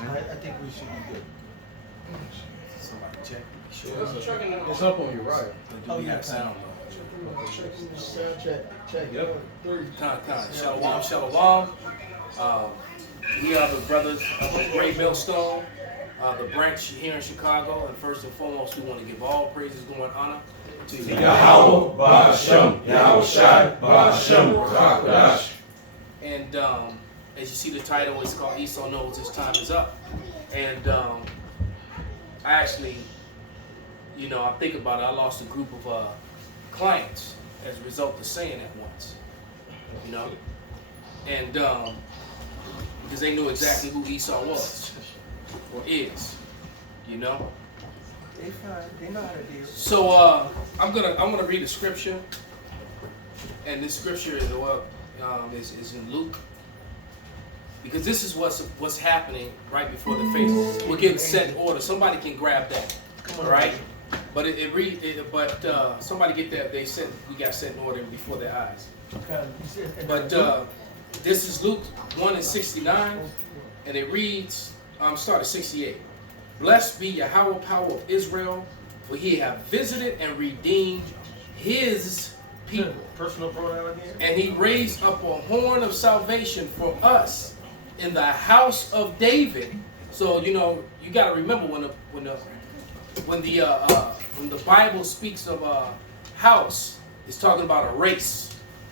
I think we should be good. Somebody check. Sure. It's up on your right. Oh, yeah, sound. Sound check. Yep. 3. Shalom, shalom. We are the brothers of the Great Millstone, the branch here in Chicago. And first and foremost, we want to give all praises, glory, and honor to Yahweh, Ba'ashem, Yahweh Shai, Ba'ashem, Rakadash. And as you see the title, it's called Esau Knows His Time Is Up. And I actually, I think about it, I lost a group of clients as a result of saying that once, and because they knew exactly who Esau was or is, They fine. They know how to deal. So I'm gonna read a scripture, and this scripture is is in Luke, because this is what's happening right before the face. We're getting set in order. Somebody can grab that, all right? But somebody get that. They said we got set in order before their eyes. But this is Luke 1:69, and it reads, start at 68. Blessed be Yahweh, power of Israel, for he hath visited and redeemed his people. Personal pronoun here. And he raised up a horn of salvation for us in the house of David. So you got to remember when the Bible speaks of a house, it's talking about a race.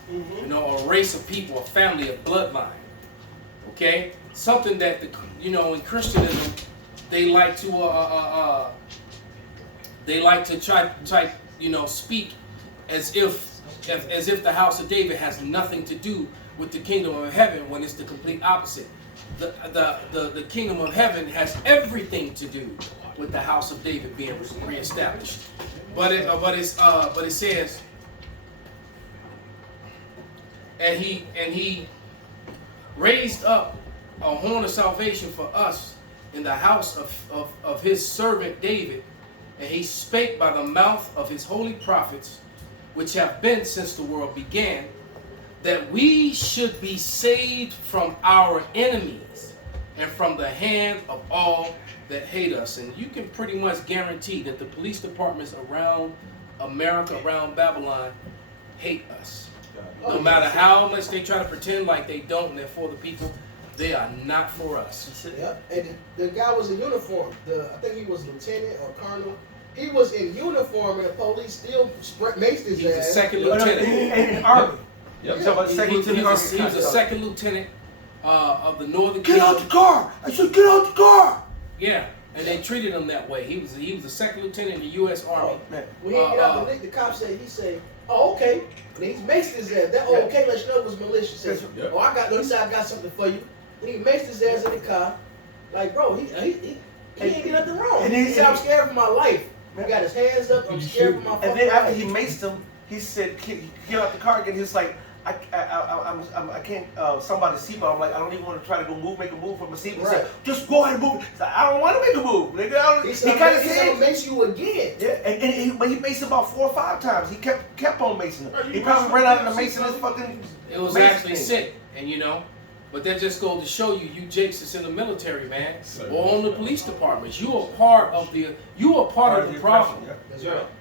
A race of people, a family, a bloodline. Okay, something that in Christianism they like to try speak as if the house of David has nothing to do with the kingdom of heaven, when it's the complete opposite. The kingdom of heaven has everything to do with the house of David being reestablished. But it says, and he raised up a horn of salvation for us in the house of his servant David, and he spake by the mouth of his holy prophets, which have been since the world began, that we should be saved from our enemies and from the hand of all that hate us. And you can pretty much guarantee that the police departments around America, around Babylon, hate us. No matter how much they try to pretend like they don't and they're for the people, they are not for us. Yep. And the guy was in uniform. I think he was lieutenant or colonel. He was in uniform, and the police still maced his He's a ass. second lieutenant. And Army. Yep. He was a second lieutenant of the Northern Get out the car! I said, get out the car! Yeah, and they treated him that way. He was a second lieutenant in the U.S. Army. When he get out the cop said, oh, okay. And then he maced his ass. That okay lets you know it was malicious. He said, he said, I got something for you. And he maced his ass in the car. Like, bro, he ain't did nothing wrong. And he said, I'm scared for my life. He got his hands up, I'm scared for my fucking life. And then after he maced him, he said, get out the car again. He's like, I can't, somebody seatbelt. I'm like, I don't even want to try to make a move from a seatbelt. He said, just go ahead and move. He's like, I don't want to make a move. Nigga, he kind of said, mace you again. Yeah, but he maced about 4 or 5 times. He kept on macing him. He probably ran out of the mace in his fucking. It was actually sick, and but that just goes to show you Jakes is in the military, man, or on the police departments. You are part of the problem.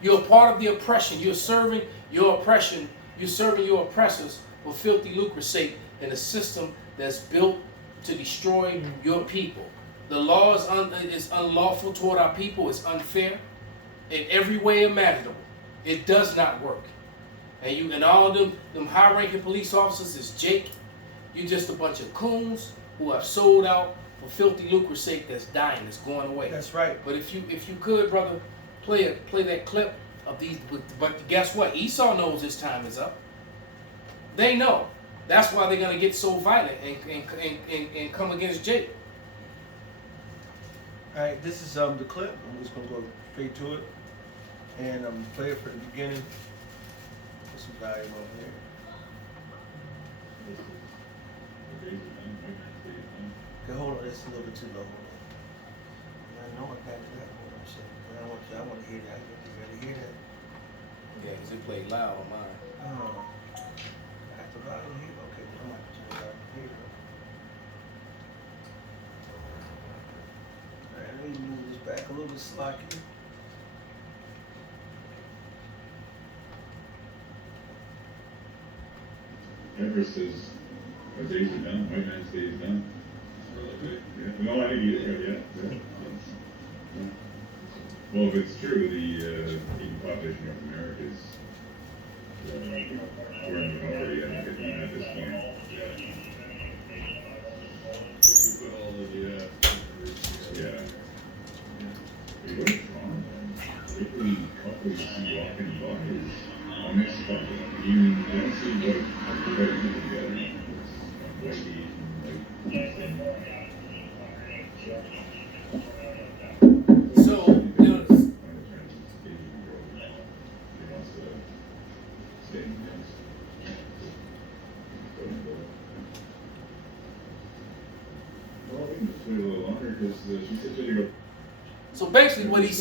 You're a part of the oppression. You're serving your oppression. You're serving your oppressors for filthy lucre's sake in a system that's built to destroy your people. The law is unlawful toward our people. It's unfair in every way imaginable. It does not work. And all of them high-ranking police officers is Jake. You're just a bunch of coons who have sold out for filthy lucre's sake. That's dying. That's going away. That's right. But if you could, brother, play that clip of these. But guess what? Esau knows his time is up. They know. That's why they're gonna get so violent and come against Jake. All right, this is the clip. I'm just gonna go straight to it and play it from the beginning. Put some volume on here. Okay, hold on, it's a little bit too low. Hold on. I know I got that. Hold on a second. I want to hear that. You ready to hear that? Yeah, because it played loud on mine. I have to volume here. Okay, I'm not turn it down. Here you go. a little bit slack. Everest says our days are done, white man's days are done. Yeah. No, I think he is right, yeah. Well, if it's true, the Indian population of North America is we're in the minority, I think, even at this point. Put all of the, yeah. It was wrong. People couples walking by on this couple, even don't see what they're together. So, you know, so basically what he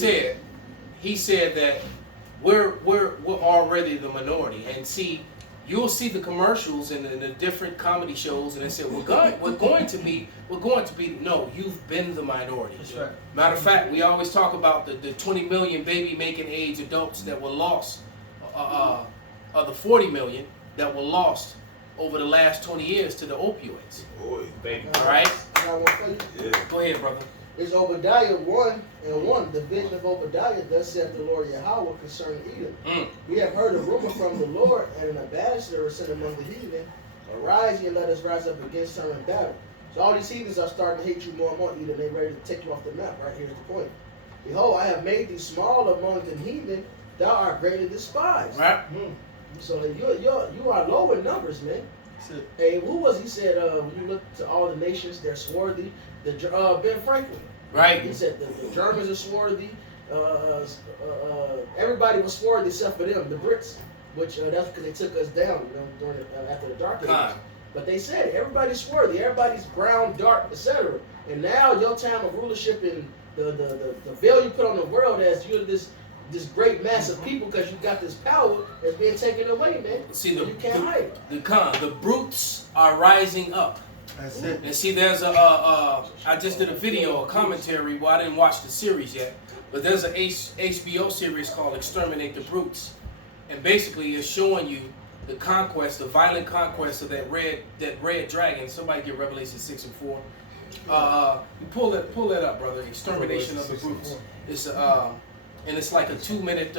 said that we're already the minority. And see, you'll see the commercials and the different comedy shows, and they say we're going to be no, you've been the minority. That's right. Matter of fact, we always talk about the 20 million baby making age adults that were lost, of the 40 million that were lost over the last 20 years to the opioids. Boy, baby. All right, I got one for you. Yeah. go ahead, brother. It's Obadiah 1:1. The vision of Obadiah, thus saith the Lord Yahweh concerning Edom. We have heard a rumor from the Lord, and an ambassador is sent among the heathen. Arise ye and let us rise up against her in battle. So all these heathens are starting to hate you more and more, Edom. They're ready to take you off the map. Right here's the point. Behold, I have made thee small among the heathen. Thou art greatly despised. Right. So you are low in numbers, man. Hey, who was he said? When you look to all the nations, they're swarthy. Ben Franklin. Right. He said the Germans are swarthy. Everybody was swarthy except for them, the Brits, which that's because they took us down, during after the Dark Ages. But they said everybody's swarthy, everybody's brown, dark, etc. And now your time of rulership and the veil you put on the world as you're this great mass of people because you got this power that's being taken away, man. See, you can't hide. the brutes are rising up. That's it. And see, there's I just did a video, a commentary. Well, I didn't watch the series yet, but there's an HBO series called "Exterminate the Brutes," and basically it's showing you the conquest, the violent conquest of that red dragon. Somebody get Revelation 6:4. You pull that up, brother. Extermination of the Brutes. It's and it's like a 2-minute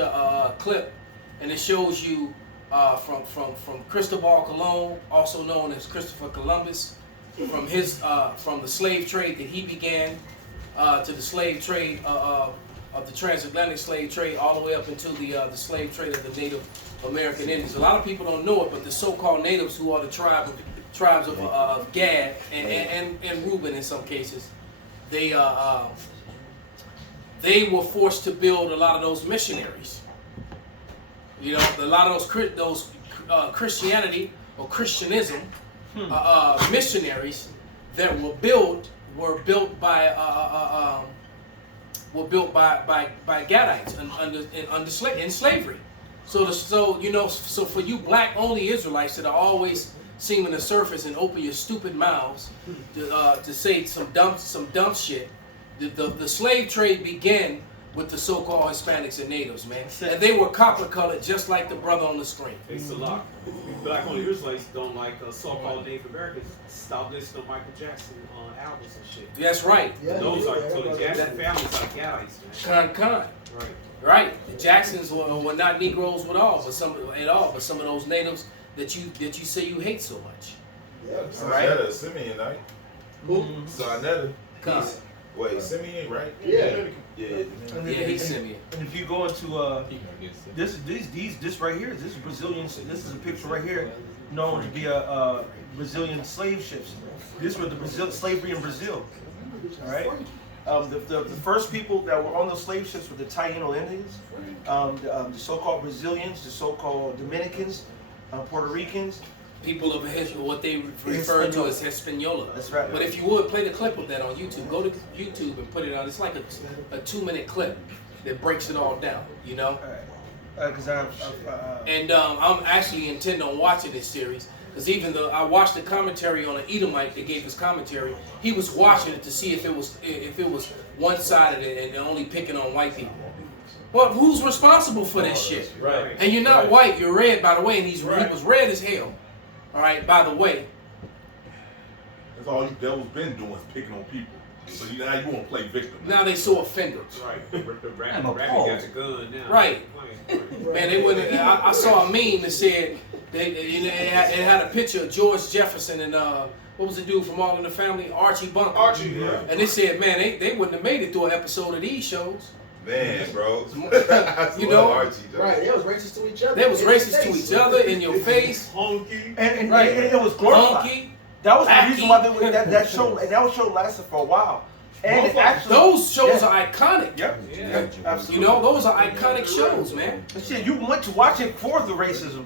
clip, and it shows you from Cristobal Colon, also known as Christopher Columbus, from the slave trade that he began to the slave trade of the transatlantic slave trade, all the way up into the slave trade of the Native American Indians. A lot of people don't know it, but the so-called natives, who are the tribes of Gad and Reuben in some cases, they were forced to build a lot of those missionaries. You know, a lot of those Christianity or Christianism missionaries that were built by Gadites in slavery. So for you black only Israelites that are always seeming to surface and open your stupid mouths to say some dumb shit, the slave trade began with the so-called Hispanics and natives, man. And they were copper-colored just like the brother on the screen. It's a lot. Black only Israelites don't like so-called Native Americans. Stop listening to Michael Jackson albums and shit. That's right. Yeah, Those are so the Jackson families are Gadites, man. Con. Right. Right. The Jacksons were not Negroes at all, but some of those natives that you say you hate so much. Yeah. Sarnetta, Simeonite. Who? Sarnetta. Con. Wait, Simeon, right? Yeah. Yeah. And Yeah, he's Simeon. And if you go into this right here, this is Brazilian. This is a picture right here, known to be a Brazilian slave ships. These were the slavery in Brazil. All right. The first people that were on those slave ships were the Taino Indians, the so-called Brazilians, the so-called Dominicans, Puerto Ricans. People of what they refer to as Hispaniola. That's right. But if you would play the clip of that on YouTube, go to YouTube and put it on. It's like a 2-minute clip that breaks it all down. You know. Because And I'm actually intend on watching this series. Because even I watched the commentary on an Edomite that gave his commentary. He was watching it to see if it was one-sided and only picking on white people. Well, who's responsible for this shit? Right. And you're not white, you're red, by the way, and he was red as hell. All right, by the way. That's all these devils been doing is picking on people. So now you want to play victim. Now they so offended. Right. The rabbit got the gun now. Right. Man, they wouldn't. I saw a meme that said it had a picture of George Jefferson and what was the dude from All in the Family, Archie Bunker. Archie, yeah. And they said, man, they wouldn't have made it through an episode of these shows. Man, bro. You know, Archie, though. Right, they was racist to each other. They was racist to each other in your face. Honky. And Right. it was glorified. Honky. That was the Wacky. reason why that show lasted for a while. And it actually, Those shows yeah. are iconic. Yep. Yeah. Yep, absolutely. You know, those are iconic shows, man. But shit, you went to watch it for the racism.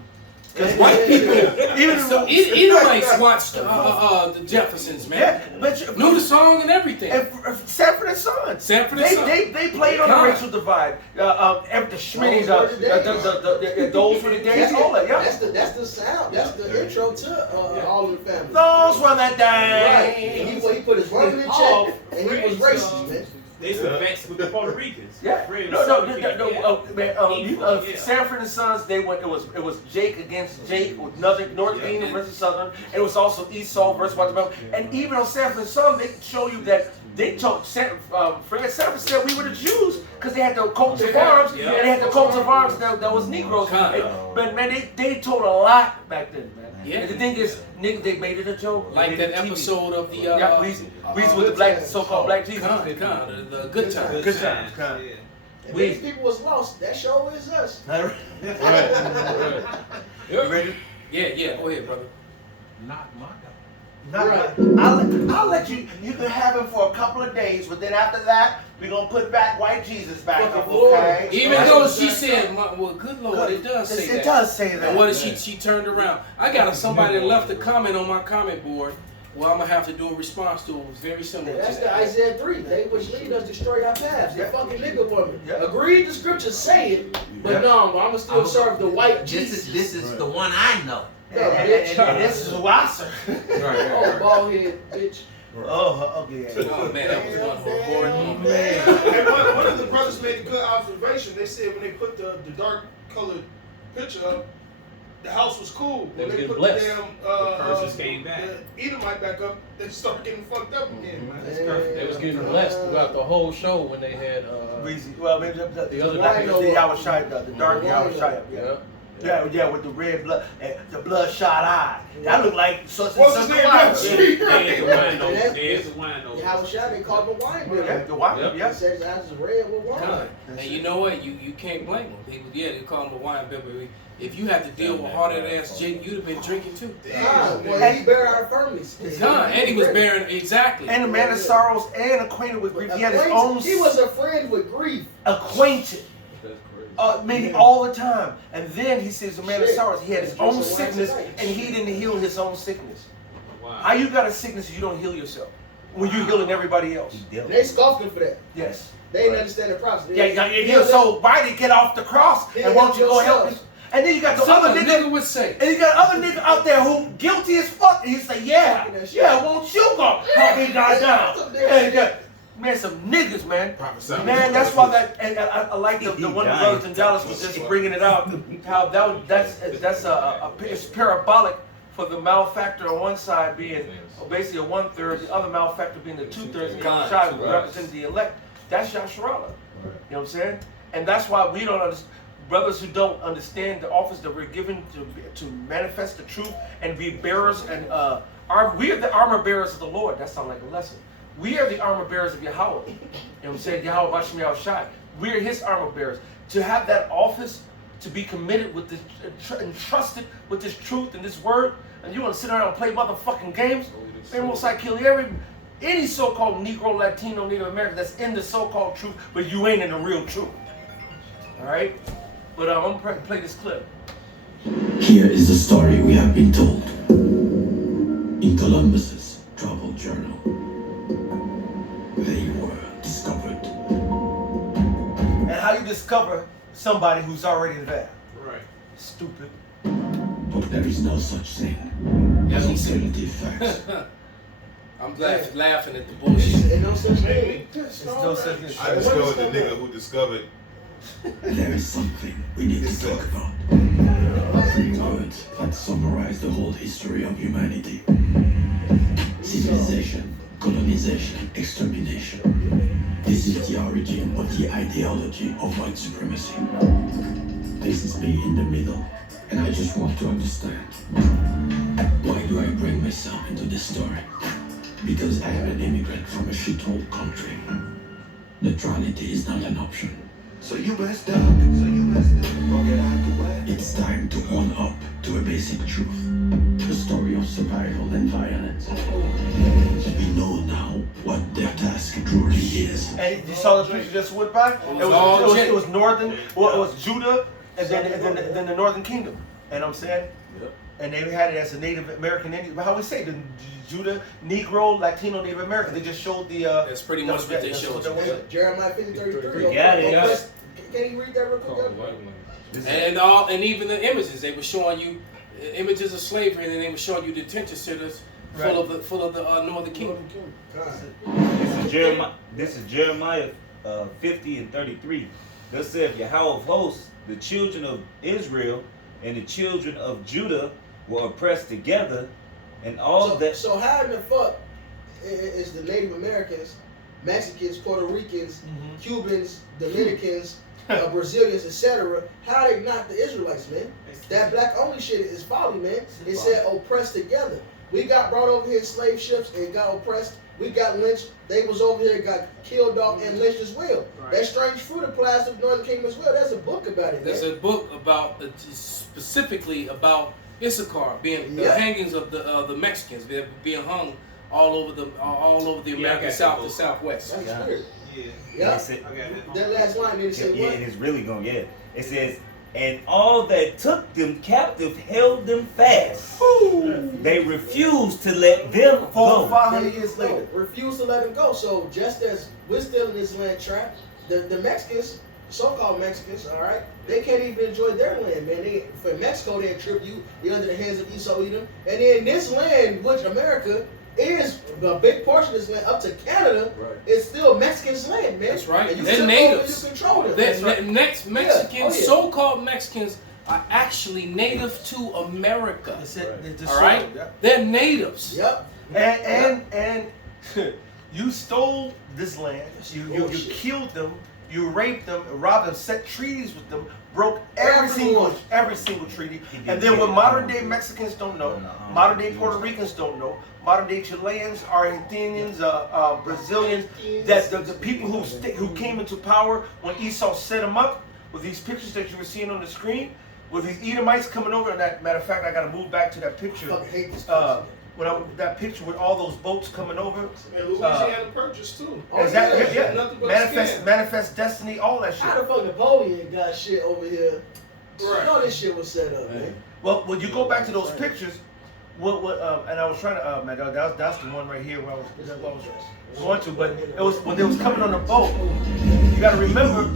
Because Yeah, white yeah, people, yeah. even So Edomites watched the Jeffersons, man. yeah, but Knew the song and everything. and Sanford and Son. Sanford and Son. They played on the God. racial divide. The Schmitty, Those were the days. those were the days. All that, yeah. That's the sound. That's the intro to All in the Family. Those were the Right. days. And he put his word in check, and he was racist, man. They used to vex with the Puerto Ricans. Yeah, Friends, no, yeah. Sanford and Sons. They went. It was Jake against Jake with North Kingdom versus Southern. And it was also Esau versus White Rebellion. And even on Sanford and Sons, they show you that they told Fred Sanford said we were the Jews because they had the coats of arms. Yeah. And they had the coats of arms that was Negroes. But man, they told a lot back then, man. Yeah. And the thing is, niggas, they made it a joke. Like They made that it TV. episode of the Yeah, Weezy with the black, so-called black Jesus. the Good Times. Good times. Yeah. And these people was lost. That show is us. Right. Yep. You ready? Yeah, go ahead, brother. Not my dog. Right. I'll let you. You can have him for a couple of days, but then after that, we're gonna put back white Jesus back up. Fucking Lord. Okay. Even That's though what she that- said, well, good Lord, it does say that. It does say that. And what did she turned around? I got somebody that left a comment on my comment board. Well, I'm gonna have to do a response to it. It was very similar That's to the that. Isaiah 3. They which lead us destroy our paths. The Yeah. fucking nigga woman. Yeah. Agreed the scriptures say it, but Yeah. no, I'm gonna still serve the white Jesus. This is the one I know. And this is who I serve. Oh, bald head, bitch. Oh, okay. Oh man, that was one horrid moment. And one of the brothers made a good observation. They said when they put the dark colored picture up, the house was cool. They When was they getting put blessed. the damn The curses came back. the Edomite back up, they started getting fucked up again, man. They was getting blessed throughout the whole show when they had Breezy. Well, maybe The other black one. the Yahushua, the dark Yahushua. Yeah, with the red blood, the bloodshot eye. That looked like such and What's such his a name? wine. There's the wine though. That's- There's the wine though. How was shot? They called him a wine Yeah, bibber. the wine. Yep. He Yeah. said his eyes is red with wine. God. And you know what? You can't blame him. They call him the wine bibber. If you had to deal with hard ass Jake, you'd have been drinking too. God, well, he bear our infirmities. God, and he was bearing exactly. And a man of sorrows and acquainted with grief. He had his own He was a friend with grief. acquainted. That's crazy. Meaning all the time. And then he says a man of Shit. sorrows. He had his Drink own some wine sickness tonight. and he didn't heal his own sickness. Wow. How you got a sickness you don't heal yourself? When you're healing everybody else. And they scoffed him for that. Yes. They didn't understand the process. Yeah, so why did get off the cross and won't you go help him? And then you got the Some other nigga would say. and you got other nigga out there who guilty as fuck. And he say, yeah, won't you go help me die down? Yeah. Man, some niggas, man. Man, that's why that, and I like the one of the brothers in Dallas was just bringing it out. How that's it's parabolic for the malefactor on one side being basically a 1/3, the other malefactor being the 2/3, and the side representing the elect. That's Yasharala. You know what I'm saying? And that's why we don't understand. Brothers who don't understand the office that we're given to manifest the truth and be bearers and we are the armor bearers of the Lord. That sounds like a lesson. We are the armor bearers of Yahweh. You know what I'm saying? Yahweh Bashem Yahushai. We are his armor bearers. To have that office, to be committed with this, entrusted with this truth and this word, and you want to sit around and play motherfucking games, man, most likely kill any so-called Negro, Latino, Native American that's in the so-called truth, but you ain't in the real truth. All right? But I'm gonna play this clip. Here is the story we have been told in Columbus's travel journal. They were discovered. And how you discover somebody who's already there. Right. Stupid. But There is no such thing Yes, as he said. alternative facts. I'm laughing at the bullshit. Ain't no such thing. There's no such thing. I discovered the nigga who discovered. There is something we need to talk about. 3 words that summarize the whole history of humanity. Civilization, colonization, extermination. This is the origin of the ideology of white supremacy. This is me in the middle, and I just want to understand. Why do I bring myself into this story? Because I am an immigrant from a shithole country. Neutrality is not an option. So you messed up. Well, get out the way. It's time to own up to a basic truth. The story of survival and violence. We know now what their task truly is. And you saw the picture just went by? It was northern, well, it was Judah, and then the northern kingdom. And I'm saying? Yep. And they had it as a Native American Indian. How we say the Judah, Negro, Latino, Native American. They just showed the. That's pretty much what they showed. Jeremiah 50:33. You got it. Can you read that real quick? And even the images they were showing you, images of slavery, and then they were showing you detention centers full of the northern kingdom. This is Jeremiah 50:33. Thus saith Yahweh of hosts, the children of Israel and the children of Judah were oppressed together, and all that. So how in the fuck is the Native Americans, Mexicans, Puerto Ricans, Cubans, Dominicans, Brazilians, etc. How they not the Israelites, man? That black only shit is folly, man. It said oppressed together. We got brought over here in slave ships and got oppressed. We got lynched. They was over here, got killed off and lynched as well. Right. That strange fruit applies to the Northern Kingdom as well. There's a book about it. There's a book about specifically about Issachar being the hangings of the Mexicans. They're being hung all over the American South to Southwest. That's weird. Yeah. That last line didn't say what? And it's really going, It says, and all that took them captive held them fast. Ooh. They refused to let them go. 500 years later. Refused to let them go. So just as we're still in this land trap, the Mexicans, so-called Mexicans, all right, they can't even enjoy their land, man. For Mexico, they attribute you under the hands of Esau Edom. And in this land, which America is a big portion of this land up to Canada, it's still Mexican's land, man. That's right. And you They're natives. You control them. Mexicans, so-called Mexicans, are actually native to America. All right, they're natives. Yep. And you stole this land. You killed them. You raped them, robbed them, set treaties with them, broke every single treaty. And then what modern day Mexicans don't know, modern day Puerto Ricans don't know, modern day Chileans, Argentinians, Brazilians, that the people who came into power when Esau set them up with these pictures that you were seeing on the screen, with these Edomites coming over. And that matter of fact, I got to move back to that picture. I hate this picture. That picture with all those boats coming over. And Louisiana Purchase too. Manifest Destiny, all that shit. How the fuck Napoleon got shit over here? Right. All this shit was set up, man. Well, when you go back to those pictures, and I was trying to, man, that's the one right here where I was going to, but it was when they was coming on the boat. You got to remember.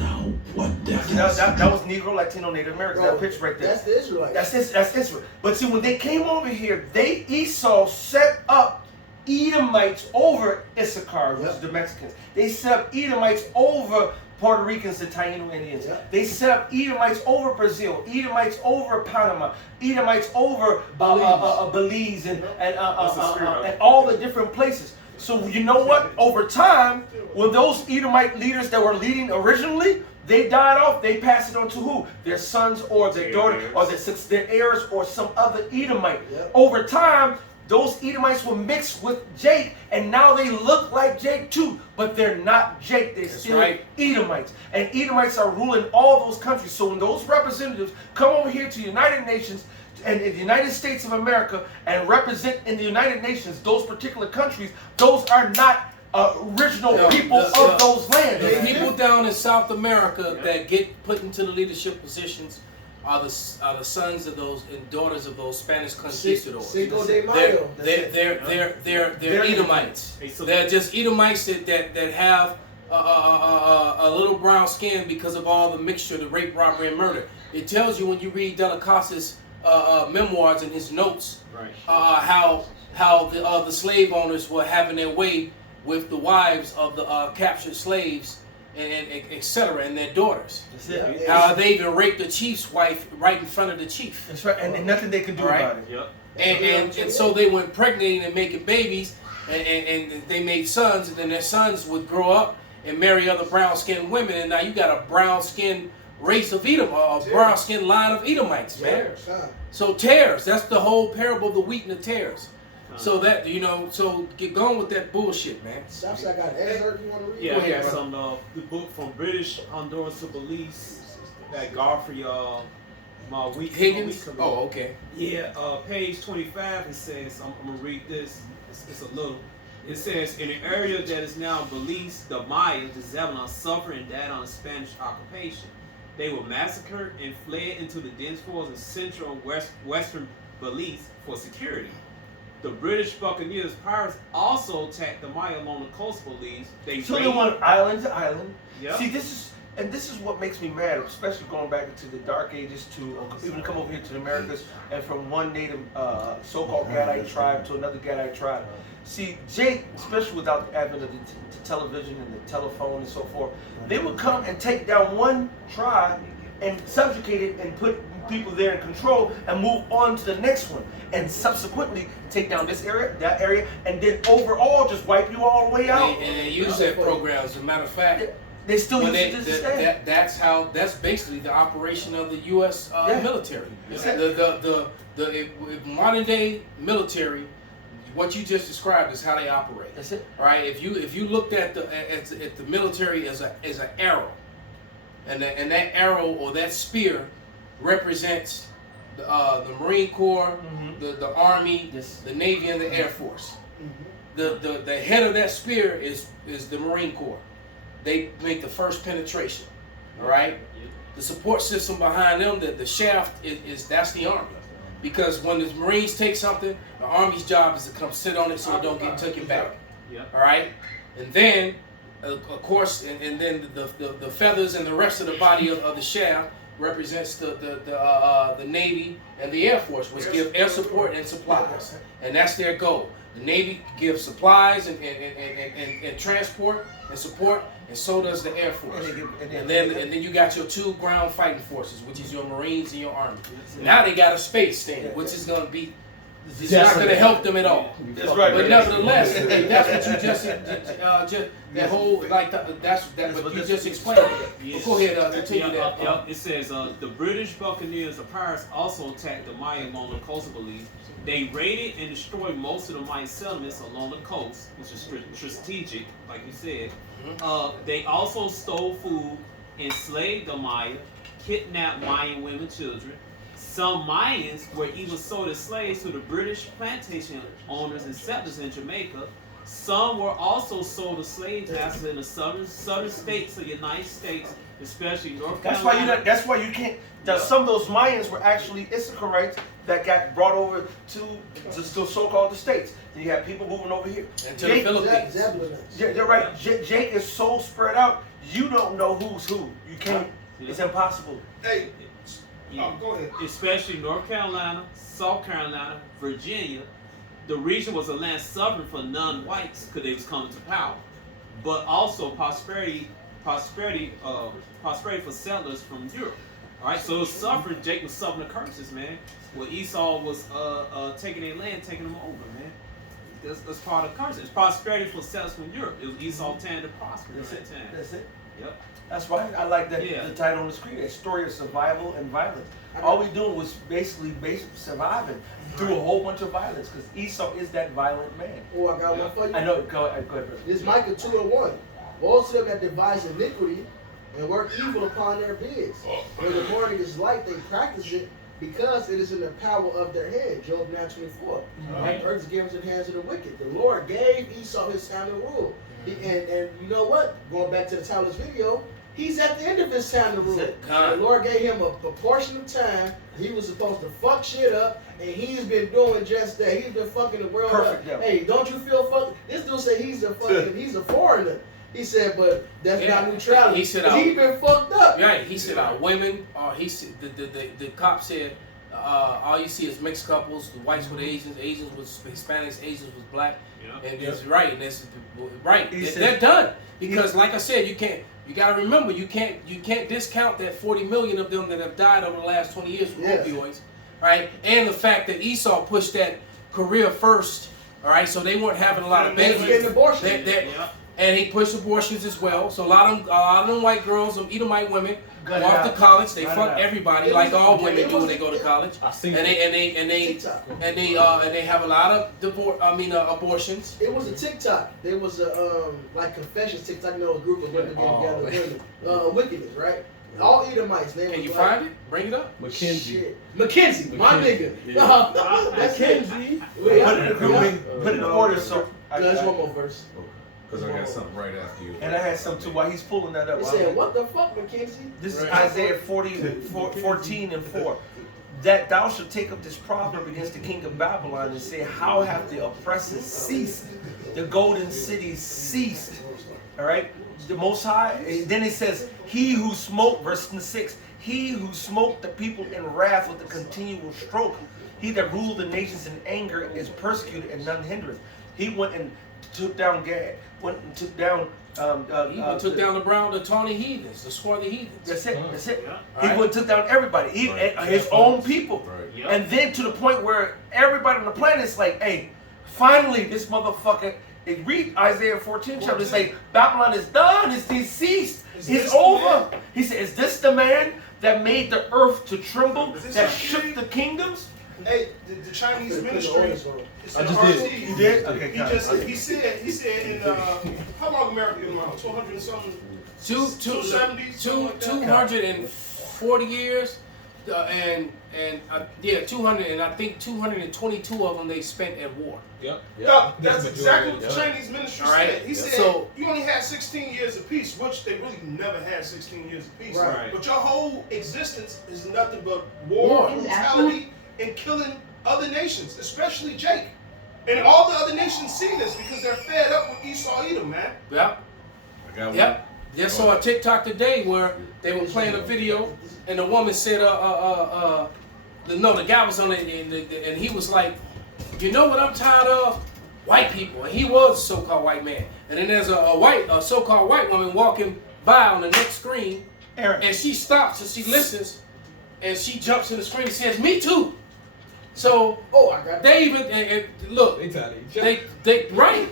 That was Negro, Latino, Native American. That picture right there. That's the Israelites. That's Israel. But see, when they came over here, Esau set up Edomites over Issachar, which is the Mexicans. They set up Edomites over Puerto Ricans and Taino Indians. They set up Edomites over Brazil, Edomites over Panama, Edomites over Belize and all the different places. So you know what? Over time, when those Edomite leaders that were leading originally, they died off, they passed it on to who? Their sons or their daughters or their heirs or some other Edomite. Over time, those Edomites were mixed with Jake, and now they look like Jake too, but they're not Jake. They're still Edomites. And Edomites are ruling all those countries. So when those representatives come over here to the United Nations and in the United States of America and represent in the United Nations those particular countries, those are not original people of those lands. The people down in South America that get put into the leadership positions are the sons of those and daughters of those Spanish conquistadors. They're Edomites. They're just Edomites that have a little brown skin because of all the mixture, the rape, robbery, and murder. It tells you when you read Delacase's memoirs and his notes, Right. how the slave owners were having their way with the wives of the captured slaves and etc. and their daughters. That's it. How they even raped the chief's wife right in front of the chief. That's right, and nothing they can do Right. about it. Yep. And so they went impregnating and making babies, and they made sons, and then their sons would grow up and marry other brown-skinned women, and now you got a brown-skinned race of Edom, a brown-skinned line of Edomites, man. So tares, that's the whole parable of the wheat and the tares. So that, so get going with that bullshit, man. Southside got an excerpt you want to read? Yeah, Go I ahead, got brother. some the book from British Honduras to Belize that Godfrey Higgins? Oh, okay. Yeah, page 25 it says, I'm gonna read this. It's a little. It says, in the area that is now Belize, the Maya, the Zebulon, suffered and died on a Spanish occupation. They were massacred and fled into the dense forests of central and western Belize for security. The British Buccaneers pirates also attacked the Maya along the coast of Belize. So they went island to island. Yep. See, this is what makes me mad, especially going back into the Dark Ages to even come over here to the Americas and from one native so-called Gadite tribe to another Gadite tribe. See, Jake, especially without the advent of the television and the telephone and so forth, they would come and take down one tribe and subjugate it and put people there in control and move on to the next one and subsequently take down this area, that area, and then overall just wipe you all the way out. And they use that program. As a matter of fact, they still use it to this day. That's basically the operation of the U.S. military. The modern day military, what you just described is how they operate. That's it. Right? If you looked at the military as an arrow, and that arrow or that spear represents the Marine Corps, the Army, the Navy, and the Air Force. The head of that spear is the Marine Corps. They make the first penetration. All right. The support system behind them, the shaft is that's the Army. Because when the Marines take something, the Army's job is to come sit on it so it don't get taken back. All right. And then, of course, and then the feathers and the rest of the body of the shaft represents the Navy and the Air Force, which give air support and supplies, and that's their goal. The Navy gives supplies and transport and support, and so does the Air Force. And then you got your two ground fighting forces, which is your Marines and your Army. Now they got a space standard, which is going to be. It's not going to help them at all. That's right. But nevertheless, that's what you just that whole But you just explained it. Well, go ahead, continue that. It says the British Buccaneers, the pirates, also attacked the Maya along the coast of Belize. They raided and destroyed most of the Mayan settlements along the coast, which is strategic, like you said. They also stole food, enslaved the Maya, kidnapped Mayan women, children. Some Mayans were even sold as slaves to the British plantation owners and settlers in Jamaica. Some were also sold as slave masters in the southern states of the United States, especially North Carolina. That's why you can't. Some of those Mayans were actually Issacharites that got brought over to the so-called the states. Then you have people moving over here. And to the Philippines. Yeah, you're right. Jake is so spread out. You don't know who's who. You can't. It's impossible. Hey. Go ahead. Especially North Carolina, South Carolina, Virginia. The region was a land suffering for non-whites because they was coming to power, but also prosperity for settlers from Europe. All right, so it was suffering. Jake was suffering the curses, man. Well, Esau was taking their land, taking them over, man. That's part of the curse. It's prosperity for settlers from Europe. It was Esau trying to prosper. That's it. Yep. That's why I like that the title on the screen, a story of survival and violence. All we doing was basically surviving through a whole bunch of violence, because Esau is that violent man. Oh, I got one for you. I know. Go ahead, brother. This is Micah 2:1. Most of them that devise iniquity and work evil upon their beards. When the morning is light, they practice it because it is in the power of their hand. Job 9:24. The earth is given to the hands of the wicked. The Lord gave Esau his time to rule. And you know what? Going back to the title of this video, he's at the end of his time to rule. The Lord gave him a portion of time. He was supposed to fuck shit up, and he's been doing just that. He's been fucking the world up. Hey, don't you feel fucked? This dude said he's a foreigner. He said, but that's not neutrality. He said he's been fucked up. Right. He said our women. He said the cop said all you see is mixed couples, the whites with Asians, Asians with Hispanics, Asians with black. Yeah. And it's right. And it's right. He said- They're done. Because like I said, you gotta remember, you can't discount that 40 million of them that have died over the last 20 years from opioids. Right? And the fact that Esau pushed that career first, all right, so they weren't having a lot of Getting benefits. abortion. And he pushed abortions as well. So a lot of them white girls, them Edomite women, go Gut it off to out. college. They Gut it fuck out. everybody, It like was- all it women do was- when they go to college. I seen And they have a lot of abortions. It was a TikTok. There was a like confessions TikTok. You know, a group of women getting together, wickedness, right? All Edomites. Can you find it? Bring it up. Mackenzie. Shit. Mackenzie, my nigga. Yeah. That's it. Put it in order, so. There's one more verse. Because I got something right after you. And I had some too. While he's pulling that up, They said, "What the fuck, Mackenzie?" this is Isaiah 14 and 4. That thou shalt take up this proverb against the king of Babylon and say, how have the oppressors ceased? The golden cities ceased. All right? The Most High. And then it says, he who smote, verse 6, he who smote the people in wrath with a continual stroke. He that ruled the nations in anger is persecuted and none hindereth. He went and took down Gad, went and took down He even took down the tawny heathens, the swarthy heathens. That's it. That's it. Yeah. He Right. went took down everybody, his own people, Yep. and then to the point where everybody on the planet is like, "Hey, finally, this motherfucker." Read Isaiah 14 chapter. Say Babylon is done. It's deceased. Is It's this the over. man? He said, "Is this the man that made the earth to tremble? Is this That the shook king? the kingdoms?" Hey, the Chinese Put the ministry. orders on. It's I in just RT. did. You did? Okay, He got just it. he said in how long America been around? 200 and something. 240 years, and 200, and I think 222 of them they spent at war. Yep. Yeah, that's majority exactly of what it. the Chinese ministry All right. said. He Yeah. said So- you only had 16 years of peace, which they really never had 16 years of peace. Right. But your whole existence is nothing but war, brutality, and killing other nations, especially Jake. And all the other nations see this because they're fed up with Esau Edom, man. Yep. I got one. Yep. Just saw a TikTok today where they were playing a video, and the woman said, the guy was on it, and he was like, you know what I'm tired of? White people. And he was a so-called white man. And then there's a so-called white woman walking by on the next screen, and she stops and she listens, and she jumps in the screen and says, "Me too." So I got it. they even look. They tired of each other. They right.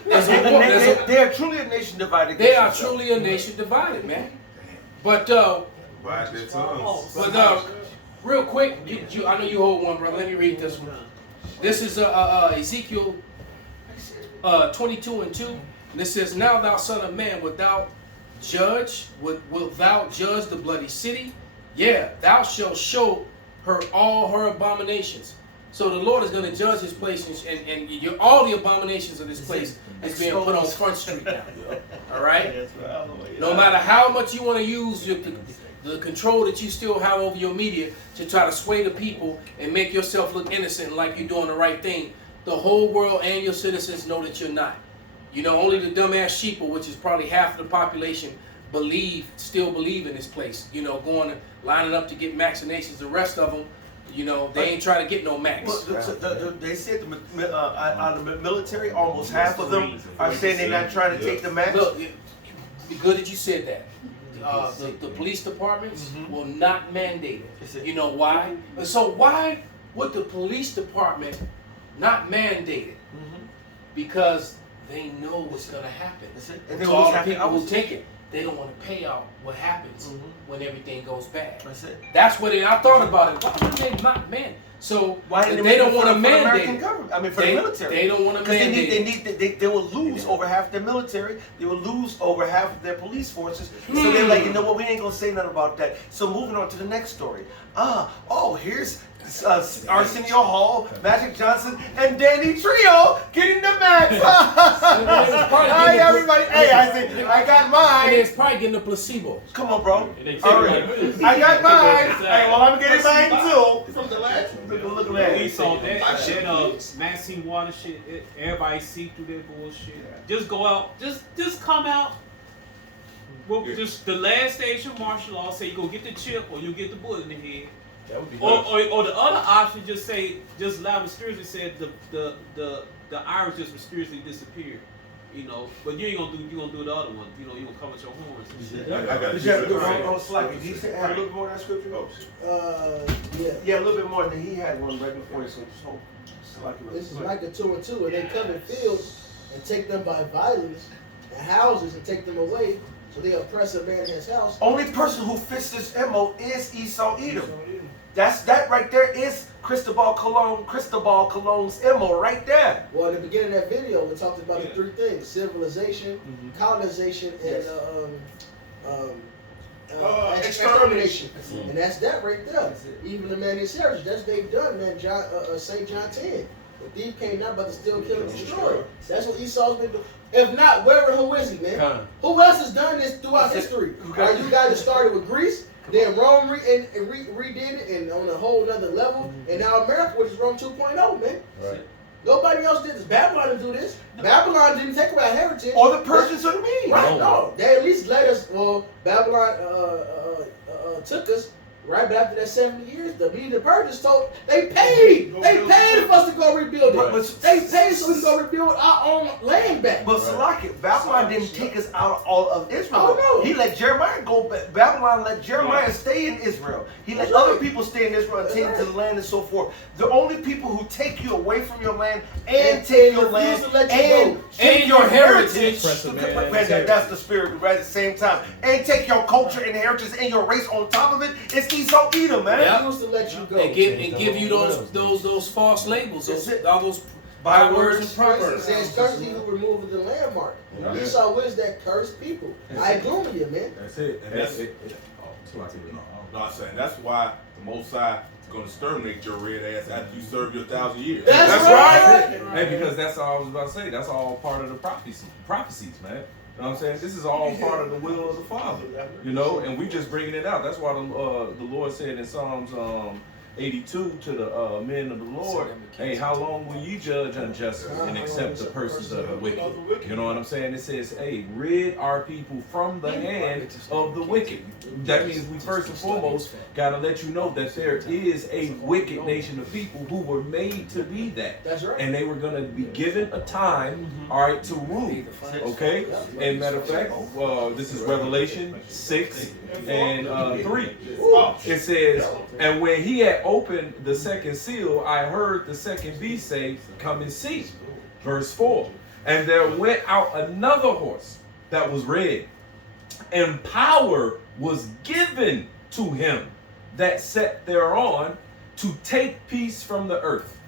They are truly a nation divided. They are against itself. truly a nation divided, man. But Bite their tongues. real quick, I know you hold one, brother. Let me read this one. This is Ezekiel 22:2. And this says, "Now thou son of man, wilt thou judge the bloody city? Yeah, thou shalt show her all her abominations." So the Lord is going to judge his place, and all the abominations of this place is being put on Front Street now. All right? No matter how much you want to use the control that you still have over your media to try to sway the people and make yourself look innocent like you're doing the right thing, the whole world and your citizens know that you're not. You know, only the dumbass sheeple, which is probably half of the population, still believe in this place. You know, lining up to get vaccinations. The rest of them, you know, they ain't trying to get no max. Well, they said out of the military, almost half of them are saying they're not trying to take the max. Look, good that you said that. The police departments will not mandate it. You know why? So why would the police department not mandate it? Because they know what's going to happen. And To they all always the have to people who opposite. take it, they don't want to pay out what happens when everything goes bad. That's it. That's what I thought about it. Why would they not mandate? So Why didn't they don't make it want to for the mandate American it. government? I mean, for the military. They don't want to mandate it. They will lose over half their military. They will lose over half of their police forces. So they're like, you know what? We ain't gonna say nothing about that. So moving on to the next story. Here's Arsenio Hall, Magic Johnson, and Danny Trio getting the max. Hi everybody. Hey, I got And mine. it's probably getting a placebo. Come on, bro. And they All right. I got mine. Hey, well, I'm getting mine too. From the last Look at that. We saw that Maxine Water shit. Everybody see through that bullshit. Just go out. Just come out. Well, just the last stage of martial law say you go get the chip or you get the bullet in the head. That would be Or the other option, just allow mysteriously said the Irish just mysteriously disappeared. You know, but you gonna do the other one. You know, you gonna come with your horns and shit. I got Did you have you. on Slack? Did he have a little bit more of that scripture? Yeah. Yeah, a little bit more than he had one right before this. So This is Micah 2:2, and they come in fields and take them by violence, and houses and take them away. So they oppress a man in his house. only person who fits this MO is Esau Edom. That right there is Cristobal Colon's MO right there. Well, in the beginning of that video, we talked about the three things: civilization, colonization, and extermination. And that's that right there. Even the man his heritage, that's they've done, man. St. John 10. The thief came not but to steal, kill, and destroy. That's what Esau's been doing. If not, who is he, man? Who else has done this throughout history? Are you guys that started with Greece? Then Rome redid it and on a whole nother level. And now America, which is Rome 2.0, man. Right. Nobody else did this. Babylon didn't do this. Babylon didn't take away our heritage. Or the Persians or the Medes. Right, no. They at least let us, well, Babylon took us. Right, but after that 70 years, the Medes and Persians told, they paid for us to go rebuild it. They paid so we can go rebuild our own land back. But Salaki, Babylon didn't take us out of all of Israel. Oh, no. He let Jeremiah go. Babylon let Jeremiah stay in Israel. He let other people stay in Israel and take to the land and so forth. The only people who take you away from your land and take your land and take your heritage, that's the spirit right at the same time, and take your culture and heritage and your race on top of it, it's Esau Edom, man. He wants to let you go. And give you those false labels, all those bywords and proverbs. It says, curse he who removed the landmark. Esau was that cursed people. Idumea, man. That's it. And that's it. No, I'm saying that's why the Most High is going to exterminate your red ass after you serve your 1,000 years. That's right. Hey, because that's all I was about to say. That's all part of the prophecies, man. You know what I'm saying? This is all part of the will of the Father, you know, and we just bringing it out. That's why the Lord said in Psalms 82 to the men of the Lord, hey, how long will ye judge unjustly and accept the persons of the wicked? You know what I'm saying? It says, hey, rid our people from the hand of the wicked. That means we first and foremost got to let you know that there is a wicked nation of people who were made to be that. That's right. And they were going to be given a time, all right, to rule. Okay? And matter of fact, this is Revelation 6 and 3. It says, and when he had opened the second seal, I heard the second beast say, come and see. Verse 4. And there went out another horse that was red, and power was given to him that sat thereon to take peace from the earth,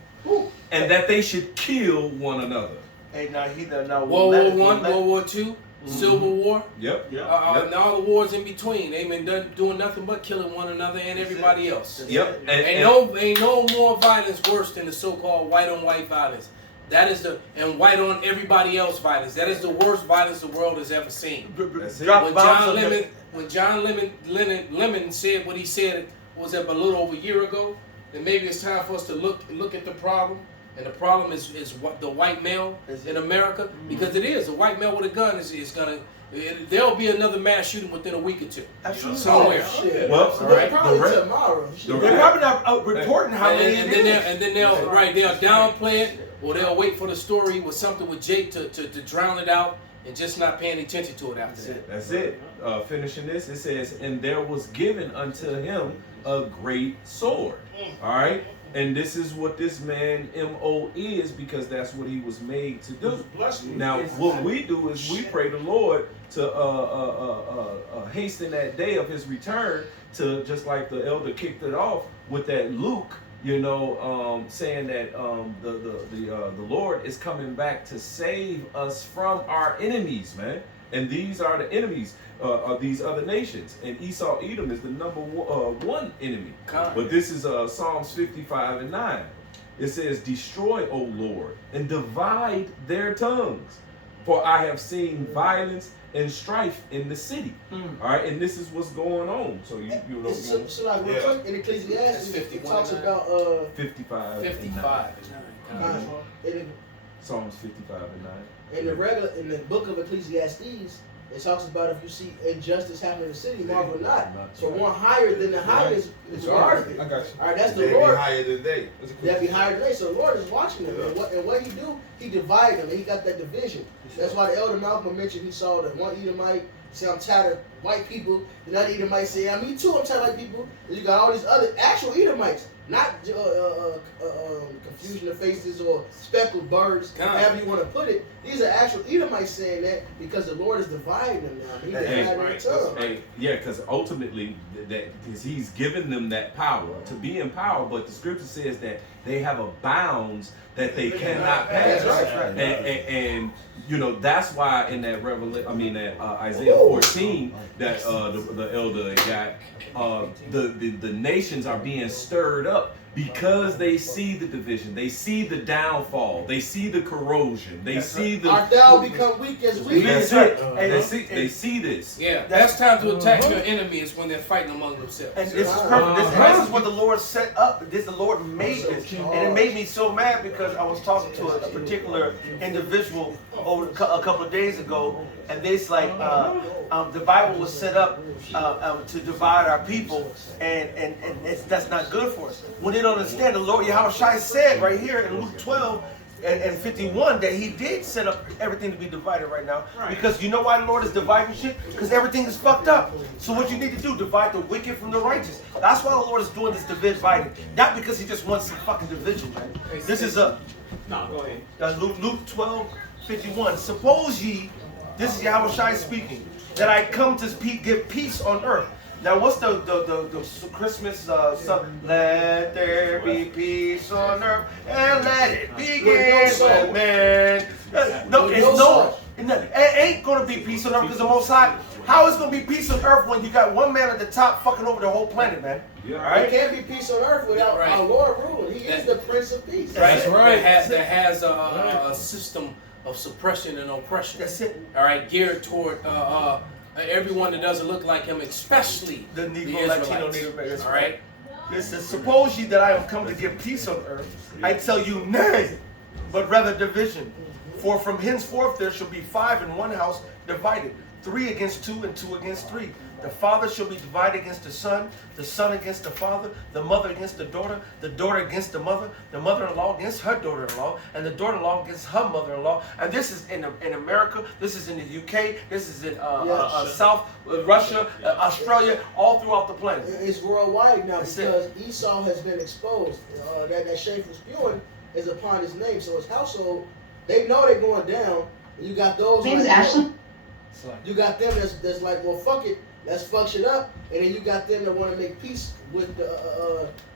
and that they should kill one another. Hey, now World War I, World War II, Civil War. Yep. And all the wars in between. They've been doing nothing but killing one another and everybody else. Yep. Ain't no more violence worse than the so-called white on white violence. That is and white on everybody else violence. That is the worst violence the world has ever seen. When John Lemon said what he said, was that a little over a year ago, then maybe it's time for us to look at the problem. And the problem is what the white male in America, because it is a white male with a gun is gonna. There'll be another mass shooting within a week or two. Absolutely. Somewhere. Well, Probably tomorrow. They're probably not reporting how many and then they'll downplay it, or they'll wait for the story with something with Jake to drown it out and just not paying attention to it after that. That's it. Finishing this, it says, and there was given unto him a great sword. All right. And this is what this man MO is, because that's what he was made to do. Now, what we do is we pray the Lord to hasten that day of his return, to just like the elder kicked it off with that Luke, you know, saying that the Lord is coming back to save us from our enemies, man. And these are the enemies of these other nations. And Esau Edom is the number one enemy. But this is Psalms 55 and 9. It says, destroy, O Lord, and divide their tongues. For I have seen violence and strife in the city. All right, and this is what's going on. So you know. So like real quick, in Ecclesiastes, it talks about 55 and 9. Psalms 55 and 9. In the book of Ecclesiastes, It talks about if you see injustice happen in the city, marvel not. So one higher than the highest is guarding it. I got you. All right, that's the They be Lord. higher than they. That be higher than they. So the Lord is watching them. And what he do, he divide them. And he got that division. That's why the elder Malcolm mentioned he saw that one Edomite say, I'm tired of white people. The other Edomite say, yeah, me too, I'm tired of white people. And you got all these other actual Edomites. Not confusion of faces or speckled birds, however you want to put it. These are actual Edomites saying that because the Lord is dividing them now. He's dividing their tongue. Hey, yeah, because ultimately, because he's given them that power to be in power, but the scripture says that they have a bounds that they cannot pass. And you know, that's why in that Isaiah 14 that the elder got, the nations are being stirred up because they see the division, they see the downfall, they see the corrosion, they see the. Art thou become weak as weak? That's it. They see this. Yeah, that's time to attack your enemy is when they're fighting among themselves. And this is perfect. This is what the Lord set up. The Lord made this. And it made me so mad because I was talking to a particular individual over a couple of days ago, and this like the Bible was set up to divide our people, and that's not good for us. When they don't understand, the Lord Yahushua said right here in Luke 12 and 51 that he did set up everything to be divided right now. Because you know why the Lord is dividing shit? Because everything is fucked up. So what you need to do, divide the wicked from the righteous. That's why the Lord is doing this dividing. Not because he just wants some fucking division, man. This is No, go ahead. Luke 12:51. Suppose ye, this is Yahushua speaking, that I come to give peace on earth. Now, what's the Christmas song? Let there be peace on earth and let it begin with man. No, it ain't gonna be peace on earth because the Most High. How is it gonna be peace on earth when you got one man at the top fucking over the whole planet, man? Yeah. All right. There can't be peace on earth without our Lord ruling. He is the Prince of Peace. That's right. That has a system of suppression and oppression. That's it. All right, geared toward everyone that doesn't look like him, especially The Negro, Israelites. Latino, Native Americans. All right. Listen, suppose ye that I am come to give peace on earth, I tell you nay, but rather division. For from henceforth there shall be 5 in one house divided, 3 against 2 and 2 against 3. The father shall be divided against the son against the father, the mother against the daughter against the mother-in-law against her daughter-in-law, and the daughter-in-law against her mother-in-law. And this is in America, this is in the UK, this is in South Russia, Australia, all throughout the planet. It's worldwide now because Esau has been exposed. That shameful spewing is upon his name. So his household, they know they're going down. And you got those. Name's Ashley. You got them that's like, well, fuck it. Let's fuck shit up, and then you got them that want to make peace with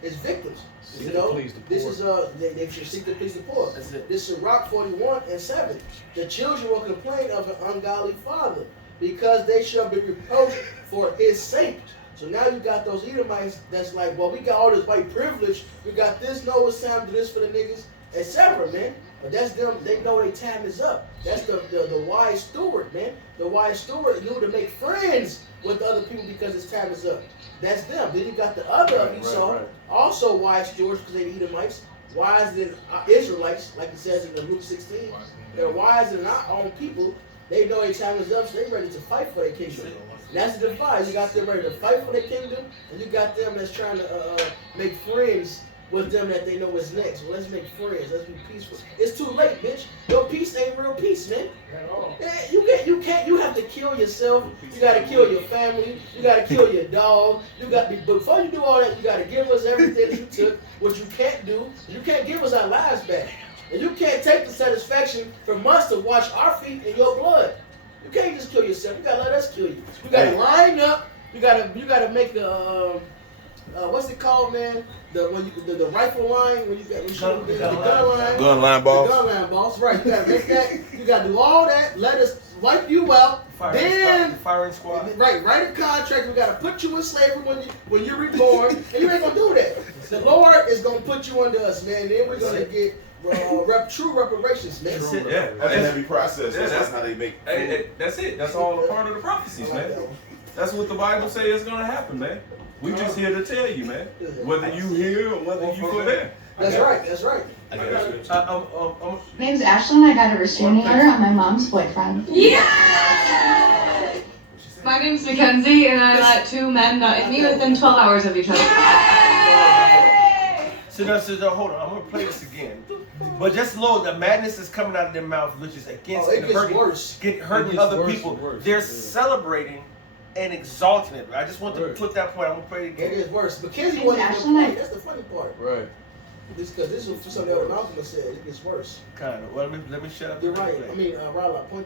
his victims. You know, this is they should seek to please the poor. This is Rock 41:7. The children will complain of an ungodly father because they shall be reproached for his sake. So now you got those Edomites that's like, well, we got all this white privilege, we got this, no, it's time to do this for the niggas, etc. Man. But that's them, they know their time is up. That's the wise steward, man. The wise steward knew to make friends with other people because his time is up. That's them. Then you got the other Esau, also wise stewards because they Edomites, wise than Israelites, like it says in the Luke 16. They're wise than our own people. They know their time is up, so they're ready to fight for their kingdom. And that's the divide. You got them ready to fight for their kingdom, and you got them that's trying to make friends with them that they know is next. Well, let's make friends. Let's be peaceful. It's too late, bitch. Your peace ain't real peace, man. At all. You can't. You have to kill yourself. You got to kill your family. You got to kill your dog. But before you do all that, you got to give us everything that you took. What you can't do, you can't give us our lives back, and you can't take the satisfaction from us to wash our feet in your blood. You can't just kill yourself. You got to let us kill you. You got to line up. You got to make the. What's it called, man? The rifle line when you got the gun line. Gun line boss. The gun line boss, right? You gotta make that. You gotta do all that. Let us wipe you out. Firing squad. Right. Write a contract. We gotta put you in slavery when you're reborn, and you ain't gonna do that. The Lord is gonna put you under us, man. Then we're gonna get true reparations, man. That's it. Yeah. And that be processed. That's how they make. That's it. That's all a part of the prophecies, man. That's what the Bible says is gonna happen, man. We just here to tell you, man. Whether you here or whether you go there. That's right. That's right. Name's Ashlyn. I got a restraining order on my mom's boyfriend. Yeah! My name's Mackenzie, and I let two men nut in me within 12 hours of each other. So now, hold on. I'm gonna play this again. But just know the madness is coming out of their mouth, which is against it gets hurting, worse. hurting other people. They're celebrating and exalting it. I just want to put that point. I'm gonna play it again. It gets worse. Mackenzie wasn't even playing. That's the funny part. Right. Because this was something that Malcolm said. It gets worse. Kind of. Well, let me shut up. You're right. I mean, Ryla, point.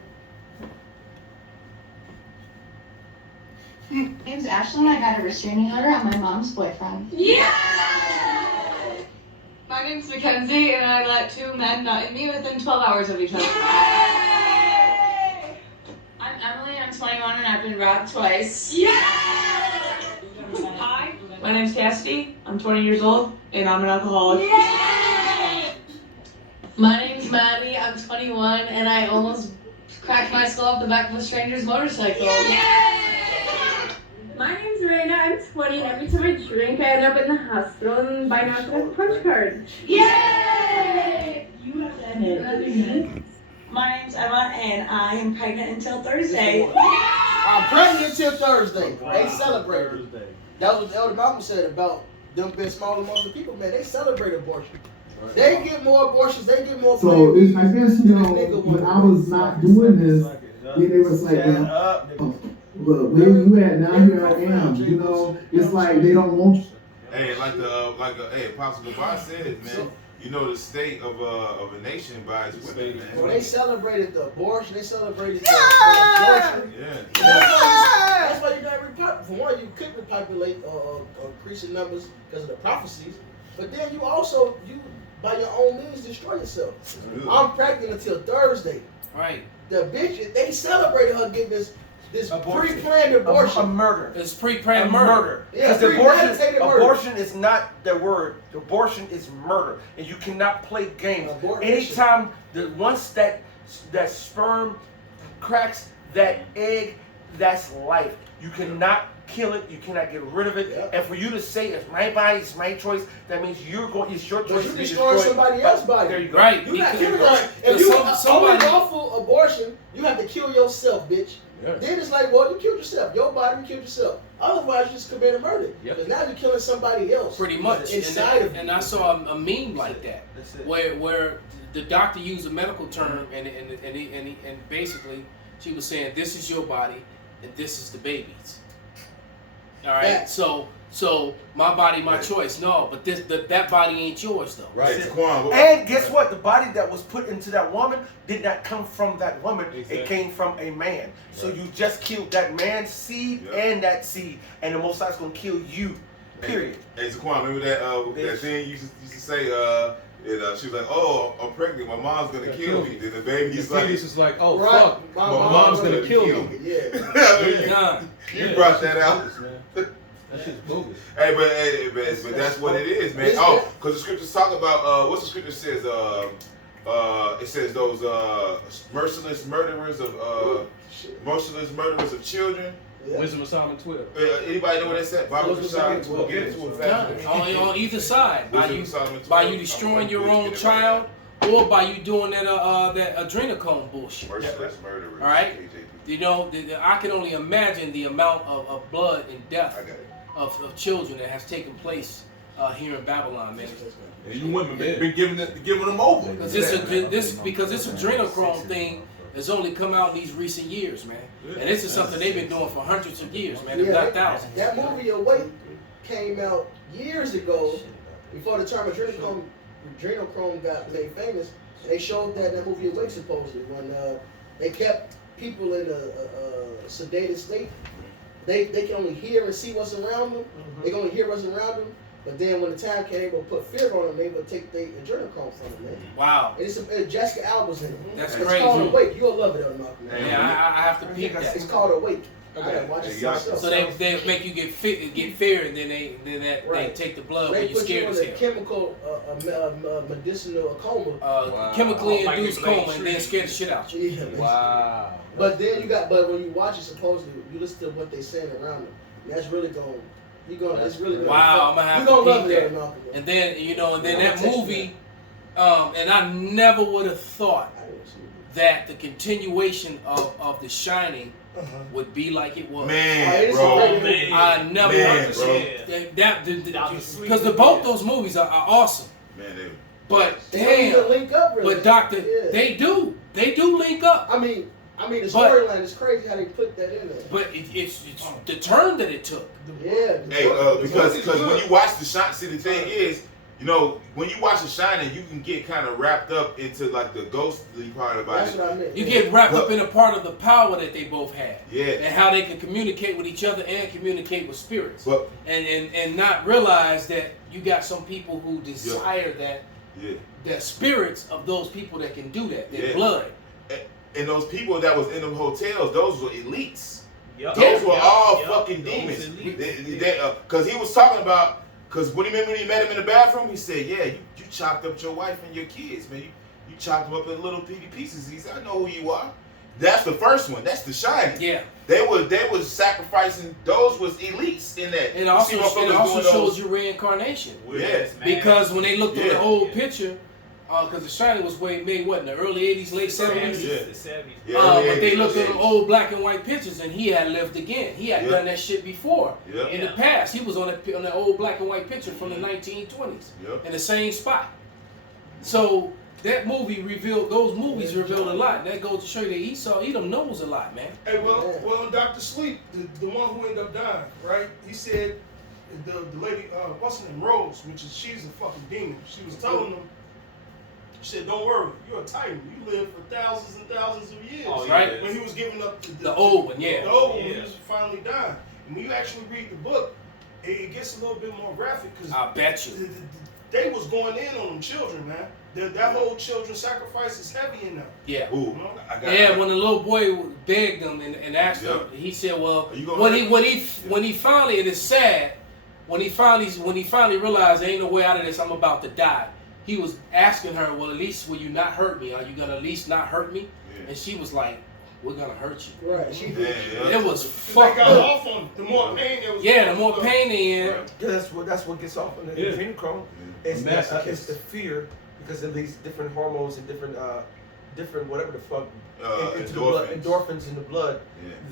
My name's Ashlyn. I got a restraining order on my mom's boyfriend. Yeah! My name's Mackenzie, and I let two men nut in me within 12 hours of each other. I'm Emily. I'm 21, and I've been robbed twice. Hi, my name's Cassidy. I'm 20 years old, and I'm an alcoholic. My name's Maddie. I'm 21, and I almost cracked my skull off the back of a stranger's motorcycle. My name's Raina. I'm 20, and every time I drink, I end up in the hospital, and by now I have a punch card. Yay! You have to admit. My name's Emma, and I am pregnant until Thursday. I'm pregnant until Thursday. They celebrate. That was what Elder Malcolm said about them being small among the people, man. They celebrate abortion. They get more abortions. They get more. So I guess, you know, when I was not doing this, then it was like, well, where you at now? Here I am. You know, it's like they don't want you. Hey, hey, Apostle Gabar said it, man. You know the state of a nation by its women, man. Well, they celebrated the abortion. They celebrated the abortion. Yeah. That's why you got for one, you could repopulate increasing numbers because of the prophecies, but then you also by your own means destroy yourself. I'm pregnant until Thursday. Right. The bitch, they celebrated her getting this pre-planned abortion. A murder. It's pre-planned murder. Because abortion is not the word. Abortion is murder, and you cannot play games. Anytime once that sperm cracks that egg, that's life. You cannot kill it. You cannot get rid of it. Yeah. And for you to say it's my body, it's my choice, that means it's your choice. But you destroy somebody else's body. There you go. Right. You not killing if you only lawful abortion, you have to kill yourself, bitch. Yeah. Then it's like, well, you killed yourself. Your body, you killed yourself. Otherwise, you just committed murder. Because now you're killing somebody else. Pretty much. Inside of you. And I saw a meme like that, where the doctor used a medical term, and basically she was saying, this is your body, and this is the baby's. All right. So my body, my choice. No, but that body ain't yours though. Right. And guess what? The body that was put into that woman did not come from that woman. Exactly. It came from a man. Right. So you just killed that man's seed and that seed, and the Most High is gonna kill you. Period. Hey, Zaquan, remember that thing you used to say? She was like, "Oh, I'm pregnant. My mom's gonna kill me." Then the baby's like, "Oh fuck, my mom's gonna kill me." Yeah. You brought that out. That shit's bogus. Hey, but that's what it is, man. Oh, because the scriptures talk about what's the scripture says? It says those merciless murderers of children. Yeah. Wisdom of Solomon 12. Anybody know what that said? Bible of Solomon 12. Get into it fast. On either side, by you destroying your own child, or by you doing that adrenochrome bullshit. Merciless murderers. All right. You know, I can only imagine the amount of blood and death of children that has taken place here in Babylon, man. And you women been giving them over. Because this adrenochrome thing has only come out in these recent years, man. And this is something they've been doing for hundreds of years, man, if not thousands. That movie Awake came out years ago, before the term adrenochrome got made famous. They showed that in that movie Awake supposedly when they kept people in a sedated state. They can only hear and see what's around them. They can only hear what's around them. But then when the time came, they would put fear on them. They would take the adrenochrome from them, man. Wow. And it's Jessica Alba's in it. That's it's crazy. It's called Awake. You'll love it, Malcolm. Yeah, I have to peep that. It's called Awake. Okay. So they make you get fear, and then they take the blood when you're scared as hell. They put you in a chemical, medicinal coma. Chemically induced coma, and then scare the shit out you. Yeah, wow. But then but when you watch it, supposedly you listen to what they're saying around them. That's really going. It's really wow. I'm gonna have to peep that. And then that movie, and I never would have thought that the continuation of The Shining would be like it was. Man, bro. I never understood that because both those movies are awesome. Man, they. But they don't even link up really. But Doctor, they do link up. I mean, the storyline is crazy how they put that in there. But it's the turn that it took. Yeah. Because when you watch The Shining, see the thing is, you know, when you watch The Shining, you can get kind of wrapped up into like the ghostly part about That's it. what I meant. You get wrapped up in a part of the power that they both had. Yeah. And how they can communicate with each other and communicate with spirits. But, and not realize that you got some people who desire that. Yeah. The spirits of those people that can do that, their blood. And those people that was in them hotels, those were elites. Yep. Those were all Yep. fucking demons. Because he was talking about, because when he met him in the bathroom, he said, yeah, you chopped up your wife and your kids, man. You chopped them up in little bitty pieces. He said, I know who you are. That's the first one. That's The Shining. Yeah. They was sacrificing. Those was elites in that. It also shows you reincarnation. Yeah. Because when they looked at the old picture, because The Shining was made what in the early '80s, late '70s. The 70s. But they looked at the old black and white pictures, and he had lived again. He had done that shit before in the past. He was on the old black and white picture from the 1920s in the same spot. So that movie those movies revealed a lot. That goes to show you that Edom knows a lot, man. Hey, well, Dr. Sleep, the one who ended up dying, right? He said the lady, what's her name, Rose, she's a fucking demon. She was telling them. She said, don't worry, you're a titan. You live for thousands and thousands of years. Oh, yeah. Right. When he was giving up the old one, The old one, he was finally dying. And when you actually read the book, it gets a little bit more graphic. Cause I bet you. They was going in on them children, man. That whole children sacrifice is heavy in them. Yeah. Ooh, when the little boy begged him and asked him, he said, "Well, when he finally, it is sad, when he finally realized there ain't no way out of this, I'm about to die." He was asking her, "Well, at least will you not hurt me? Are you gonna at least not hurt me?" Yeah. And she was like, "We're gonna hurt you." Right. She did. It was fucked got up. off on the more pain there was. Yeah, the more pain they in. Yeah, that's what gets off in the adrenochrome. It's the fear because of these different hormones and different whatever the fuck into the blood, endorphins in the blood.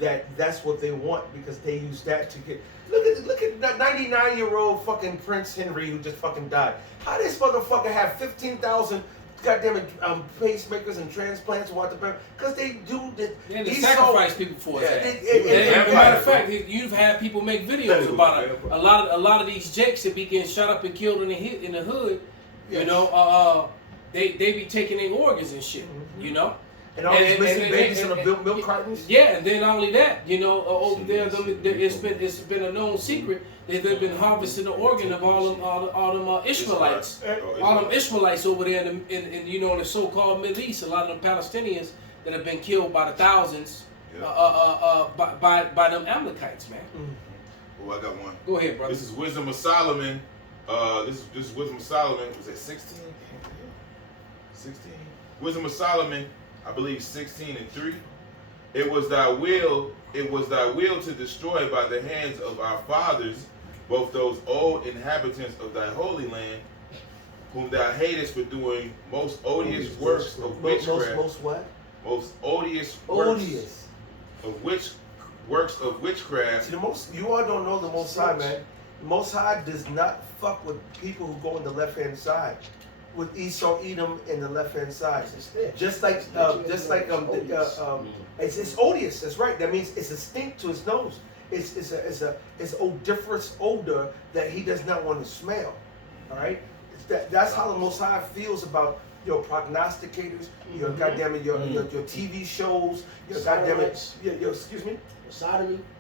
Yeah. That's what they want because they use that to get. Look at that 99-year-old fucking Prince Henry who just fucking died. How this motherfucker have 15,000 goddamn pacemakers and transplants? Because they do that. Yeah, they sacrifice people for that. As a matter of fact, you've had people make videos about it. A lot of these jakes that be getting shot up and killed in the hood. You know, they be taking their organs and shit. You know. And all these missing babies in the milk cartons. Yeah, and then not only that, you know, over there, it's been a known secret. They've been harvesting the organ of all them Ishmaelites, all them Ishmaelites over there in the so-called Middle East. A lot of them Palestinians that have been killed by the thousands, by them Amalekites, man. Oh, I got one. Go ahead, brother. This is Wisdom of Solomon. This is Wisdom of Solomon. Was it 16? 16. Wisdom of Solomon. I believe 16:3. It was thy will to destroy by the hands of our fathers both those old inhabitants of thy holy land, whom thou hatest for doing most odious works of witchcraft. Most what? Most odious Odious. Works of witchcraft. See, you all don't know the Most High, man. The Most High does not fuck with people who go on the left hand side. With Esau, Edom, in the left-hand side, just like it's odious. That's right. That means it's a stink to his nose. It's odoriferous odor that he does not want to smell. All right. That's how the Most High feels about your prognosticators, your goddammit, your TV shows, your goddammit,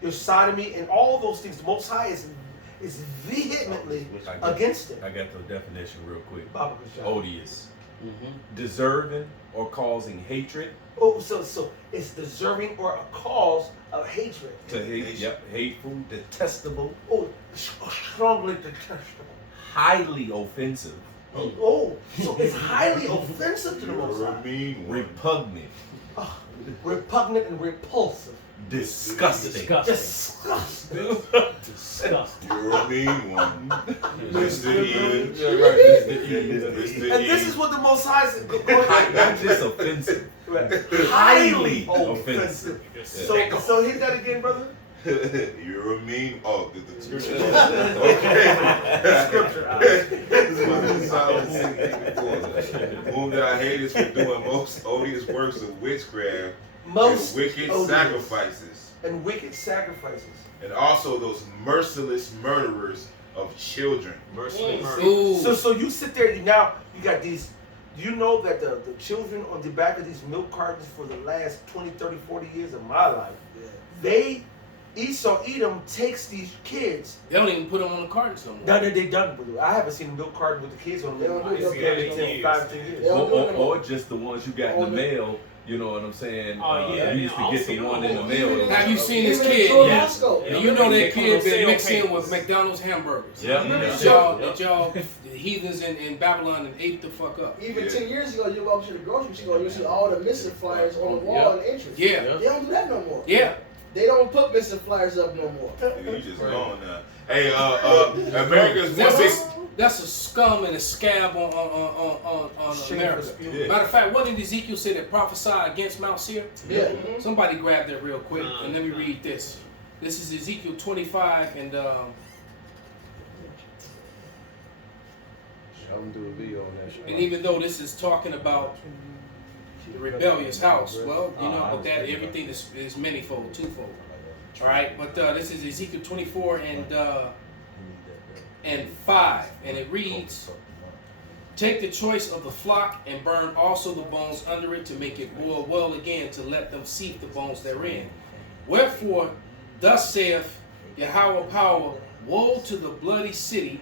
your sodomy, and all those things. The Most High is vehemently against it. I got the definition real quick. Odious. Deserving or causing hatred. Oh, so it's deserving or a cause of hatred. To hate, yep, hateful, detestable. Oh, strongly detestable. Highly offensive. Oh, so it's highly offensive to the Most High. Repugnant. Repugnant and repulsive. Disgusting. Disgusting. You're a mean one. Mr. And this is what the Most High is going Not just offensive. Highly offensive. So hit that again, brother. You're a mean. Oh, the scripture. Whom thou hatest for doing most odious works of witchcraft, Most and wicked odious. sacrifices, And wicked sacrifices. and also those merciless murderers of children. So you sit there now. You got these. Do you know that the children on the back of these milk cartons for the last 20, 30, 40 years of my life, Esau Edom takes these kids. They don't even put them on the cartons no more. No, they done. I haven't seen a milk carton with the kids on them. I in see that in 5, 10 years. Or just the ones you got in the mail. You know what I'm saying? You used to get the one in the mail. Have you seen this kid? Yes. And you know that kid been mixed in with McDonald's hamburgers. Yeah. That y'all the heathens in Babylon and ate the fuck up. Even 10 years ago, you go up to the grocery store, you see all the missing flyers on the wall in the entrance. Yeah. They don't do that no more. Yeah. They don't put missing flyers up no more. You just gone now. Hey, America's one big. That's a scum and a scab on America. Yeah. Matter of fact, what did Ezekiel say that prophesied against Mount Seir? Yeah. Somebody grab that real quick and let me read this. This is Ezekiel 25 and even though this is talking about the rebellious house, well, you know, but that everything is manyfold, twofold. All right, but this is Ezekiel 24 and 5, and it reads, "Take the choice of the flock and burn also the bones under it to make it boil well again, to let them seethe the bones therein. Wherefore, thus saith Yahweh power, woe to the bloody city,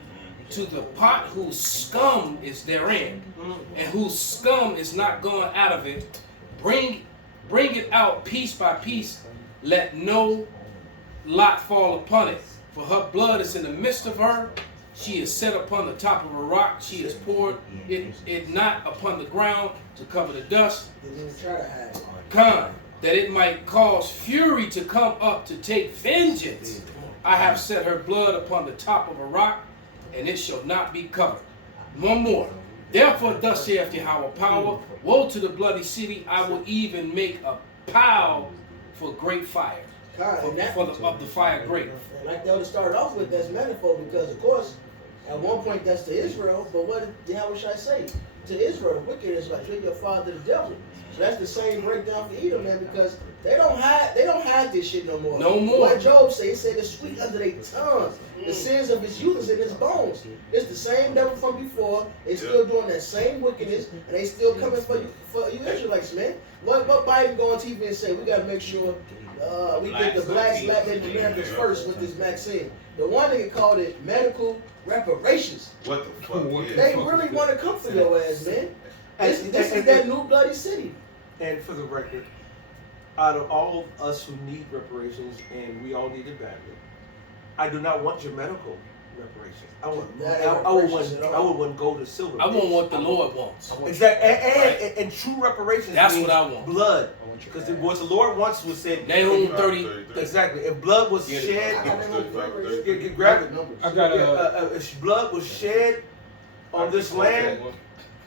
to the pot whose scum is therein, and whose scum is not gone out of it. Bring it out piece by piece, let no lot fall upon it. For her blood is in the midst of her. She is set upon the top of a rock. She is poured it not upon the ground to cover the dust. Come, that it might cause fury to come up to take vengeance. I have set her blood upon the top of a rock, and it shall not be covered. One more. Therefore, thus saith Yahweh power, woe to the bloody city, I will even make a pile for great fire. Of the fire great. And like they started off with, that's manifold because, of course, at one point that's to Israel, but what did Yahweh Shai say? To Israel, the wicked is like, treat your father the devil. So that's the same breakdown for Edom, man, because they don't hide this shit no more. No more. What Job said, he said it's sweet under their tongues. The sins of his youth is in his bones. It's the same devil from before. They still doing that same wickedness, and they still coming for you Israelites, man. What Biden go on TV and say, we gotta make sure we get the blacks, Latin Americans first with this vaccine. The one nigga called it medical reparations. What the fuck? They really want to come for your ass, man. This is that new bloody city. And for the record, out of all of us who need reparations, and we all need it badly, I do not want your medical reparations. I would want gold and silver. I want what the Lord wants. Exactly. And true reparations. That's what I want. Blood. Because what the Lord wants was said. Nahum 30. Exactly. If blood was shed, grab it. I got if blood was shed on this land,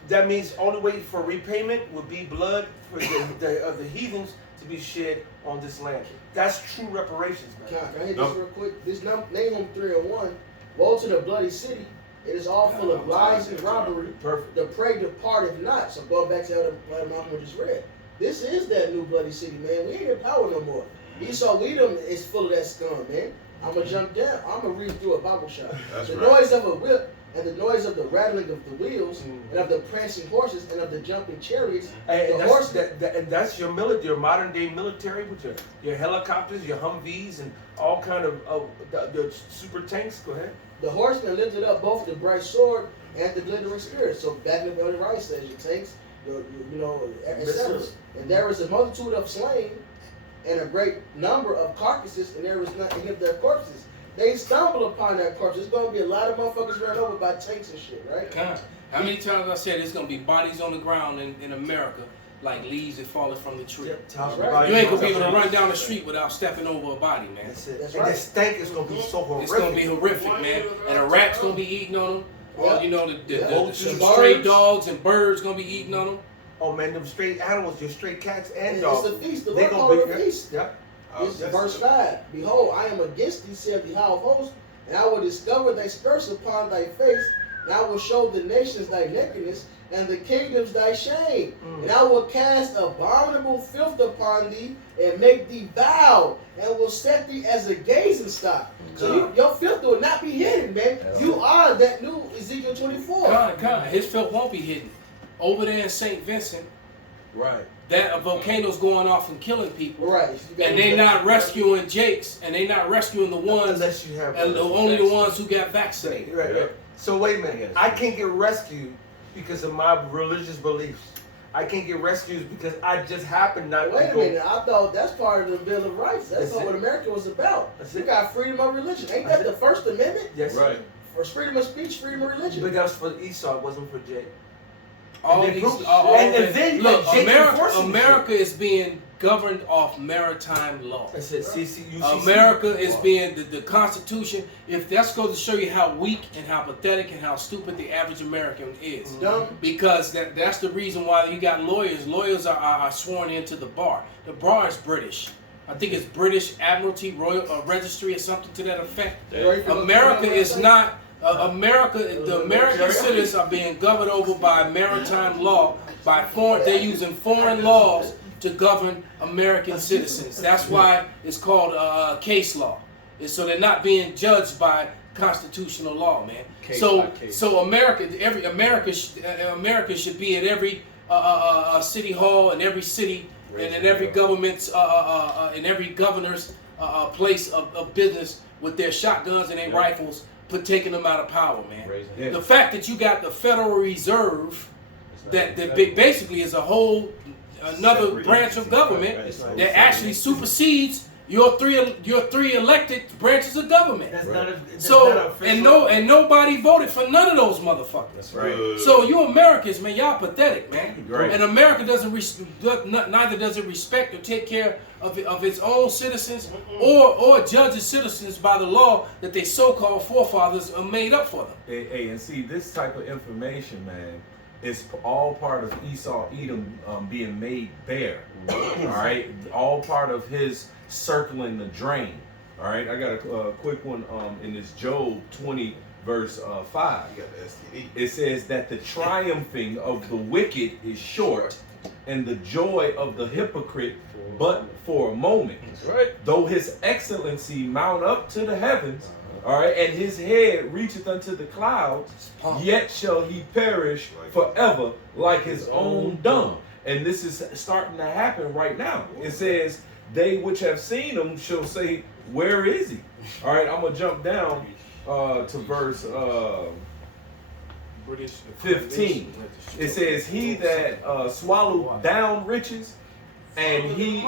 that means only way for repayment would be blood for the heathens to be shed on this land. That's true reparations, man. Can I hit this real quick? This Nahum 3:1. Woe to the bloody city. It is all full of lies and robbery. Perfect. The prey departeth not. So going back to what Malcolm just read. This is that new bloody city, man. We ain't in power no more. Esau Edom is full of that scum, man. I'm going to jump down. I'm going to read through a Bible shot. The noise of a whip and the noise of the rattling of the wheels and of the prancing horses and of the jumping chariots. And that's your military, your modern day military with your helicopters, your Humvees, and all kind of the super tanks. Go ahead. The horsemen lifted up both the bright sword and the glittering spear. So back in the right says your tanks, etc. And there is a multitude of slain and a great number of carcasses, and there is not any of their corpses. They stumble upon that corpse. There's going to be a lot of motherfuckers run over by tanks and shit, right? God. How many times I said there's going to be bodies on the ground in America like leaves that falling from the tree? That's right. You ain't going to be able to run down the street without stepping over a body, man. That's it. That's and right. the stank is going to be so horrific. It's going to be horrific, man. And a rat's going to be eating on them. Or, you know, the Yeah. stray dogs and birds going to be eating on them. oh man, them straight animals, just straight cats and It's dogs. a feast. The They Lord gonna called be it a feast. Yeah. It's verse 5. Behold, I am against thee, saith the high of hosts, and I will discover thy skirts upon thy face, and I will show the nations thy nakedness, and the kingdoms thy shame. And I will cast abominable filth upon thee, and make thee vile, and will set thee as a gazing stock. So your filth will not be hidden, man. You are that new Ezekiel 24. God, his filth won't be hidden. Over there in St. Vincent, right? That volcano's going off and killing people, right? And they not rescuing Jakes, and they not rescuing the ones, unless you have and only the ones who got vaccinated. Right. So wait a minute. I can't get rescued because of my religious beliefs. I can't get rescued because I just happen not to Wait a go. minute, I thought that's part of the Bill of Rights. That's not what America was about. You got freedom of religion. Ain't that the First Amendment? Yes. Right. For freedom of speech, freedom of religion. But that was for Esau, it wasn't for Jake. America is being governed off maritime law. That's it. America is being the Constitution. If that's going to show you how weak and how pathetic and how stupid the average American is, because that's the reason why you got lawyers. Lawyers are sworn into the bar. The bar is British. I think it's British Admiralty Royal Registry or something to that effect. America is not. The American citizens are being governed over by maritime law, by foreign. They're using foreign laws to govern American citizens. That's why it's called case law. So they're not being judged by constitutional law, man. So America should be at every city hall and every city and in every government's in every governor's place of business with their shotguns and their rifles. Taking them out of power, man. Yeah. The fact that you got the Federal Reserve, that basically is a whole another branch of government that actually supersedes your three elected branches of government. And nobody voted for none of those motherfuckers. That's right. So you Americans, man, y'all pathetic, man. Right. And America neither does it respect or take care of its own citizens or judge its citizens by the law that their so-called forefathers made up for them. Hey, and see, this type of information, man, is all part of Esau Edom being made bare. All right, all part of his circling the drain. All right, I got a quick one in this Job 20 verse 5. It says that the triumphing of the wicked is short, and the joy of the hypocrite but for a moment. Right. Though his excellency mount up to the heavens, all right, and his head reacheth unto the clouds, yet shall he perish forever like his own dung. And this is starting to happen right now. It says, they which have seen him shall say, where is he? All right, I'm going to jump down to verse 15. It says, he that swallowed down riches, and he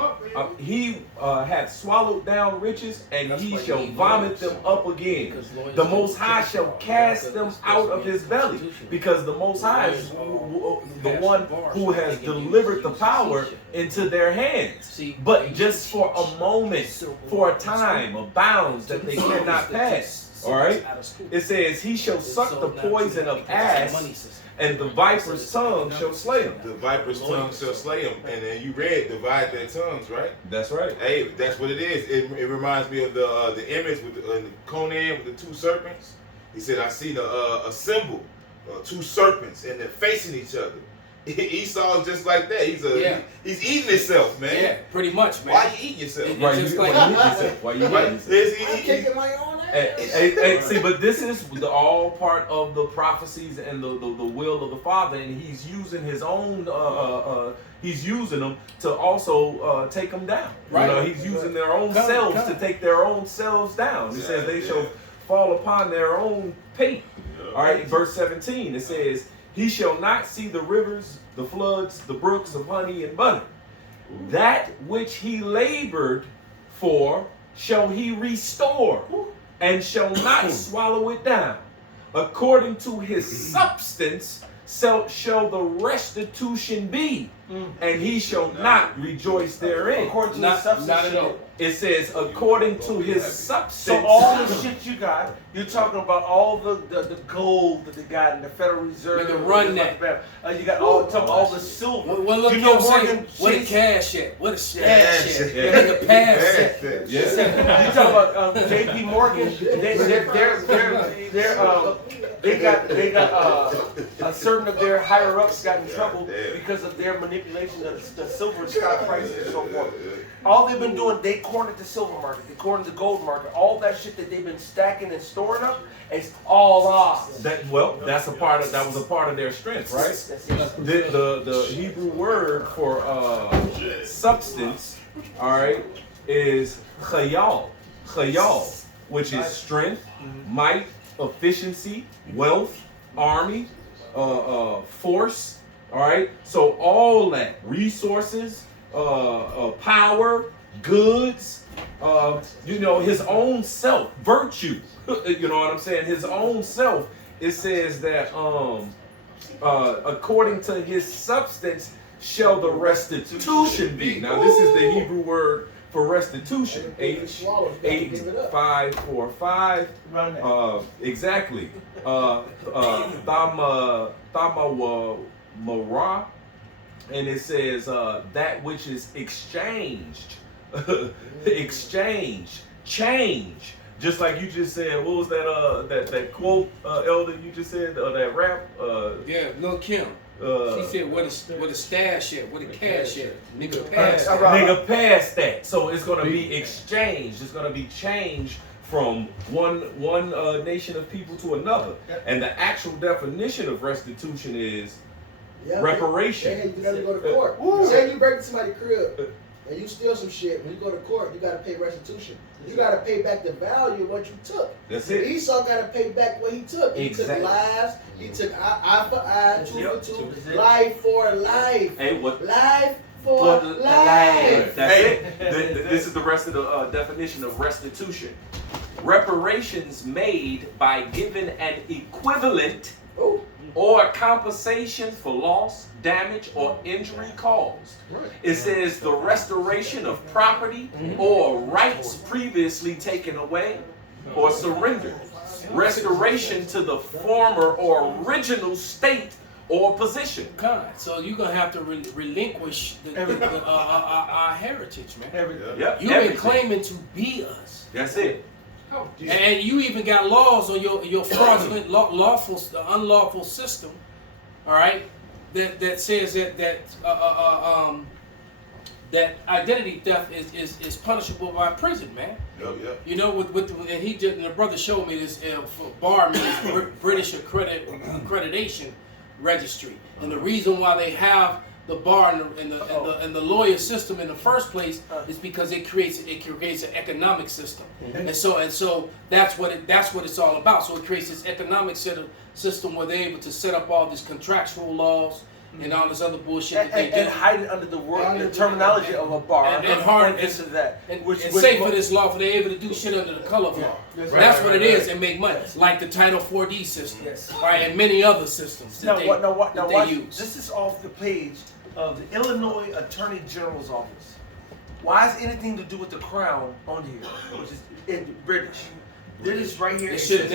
hath swallowed down riches, and he shall vomit them up again. The Most High shall cast them out of his belly, because the Most High is the one who has delivered the power into their hands. But just for a moment, for a time, a bounds that they cannot pass. All right? It says, he shall suck the poison of ass, and the viper's tongue shall slay him. The viper's tongue shall slay him. And then you read, divide their tongues, right? That's right. Hey, that's what it is. It reminds me of the image with Conan with the two serpents. He said, I see a symbol, two serpents, and they're facing each other. Esau is just like that. He's eating himself, man. Yeah, pretty much, man. Why you eating yourself? Why you eating yourself? Why you eating yourself? I'm kicking my own ass. And see, but this is all part of the prophecies and the will of the Father, and he's using his own. He's using them to also take them down. Right. You know, he's using their own selves to take their own selves down. He says they shall fall upon their own pate. All right, verse 17. It says, he shall not see the rivers, the floods, the brooks of honey and butter. That which he labored for shall he restore, and shall not swallow it down. According to his substance shall the restitution be, and he shall not rejoice therein. According to his substance, It says according to his substance. So all the shit you got, you're talking about all the gold that they got in the Federal Reserve. Nigga, run that. You got all the silver. Well, look, you know, saying, where the cash at? Where the stash at? Nigga, pass it. You talking about J.P. Morgan? They got a certain of their higher ups got in trouble because of their manipulation of the silver stock prices and so forth. All they've been doing, they cornered the silver market, they cornered the gold market. All that shit that they've been stacking and storing up, it's all off. That was a part of their strength, right? The Hebrew word for substance, all right, is chayal, which is strength, might, efficiency, wealth, army, force. All right, so all that resources, power, goods, his own self, virtue. You know what I'm saying? His own self. It says that according to his substance shall the restitution be. Now this is the Hebrew word for restitution. H8545. Exactly. Thamawara. And it says that which is exchanged. Exchange. Change. Just like you just said, what was that quote, Elder, you just said, that rap? Lil' Kim. She said, where the stash at? Where the cash at? Nigga, pass that. Nigga, pass that. So it's going to be exchanged. It's going to be changed from one nation of people to another. And the actual definition of restitution is reparation. Yeah, you gotta go to court. Say you break into somebody's crib and you steal some shit. When you go to court, you gotta pay restitution. You gotta pay back the value of what you took. That's it. Esau gotta pay back what he took. He took lives. He took eye for eye, tooth for tooth, life for life. Hey, what? Life for life. That's it. This is the rest of the definition of restitution. Reparations made by giving an equivalent or compensation for loss, damage, or injury caused. It says the restoration of property or rights previously taken away or surrendered. Restoration to the former or original state or position. God, so you're gonna have to relinquish our heritage, man. You've been claiming to be us. That's it. And you even got laws on your fraudulent, unlawful system, all right, that says that identity theft is punishable by prison, man. You know, and the brother showed me this BAR means British Accreditation Registry, and the reason why they have the bar and the lawyer system in the first place is because it creates an economic system, and so that's what it's all about. So it creates this economic system where they're able to set up all these contractual laws and all this other bullshit that they do, and hide it under the terminology of a bar and hard this and that, and safe for this law, for they're able to do shit under the color of law. That's what it is, and make money, like the Title 4D system, right, and many other systems that they use. This is off the page of the Illinois Attorney General's office. Why is anything to do with the crown on here, which is in British? This is right here. It should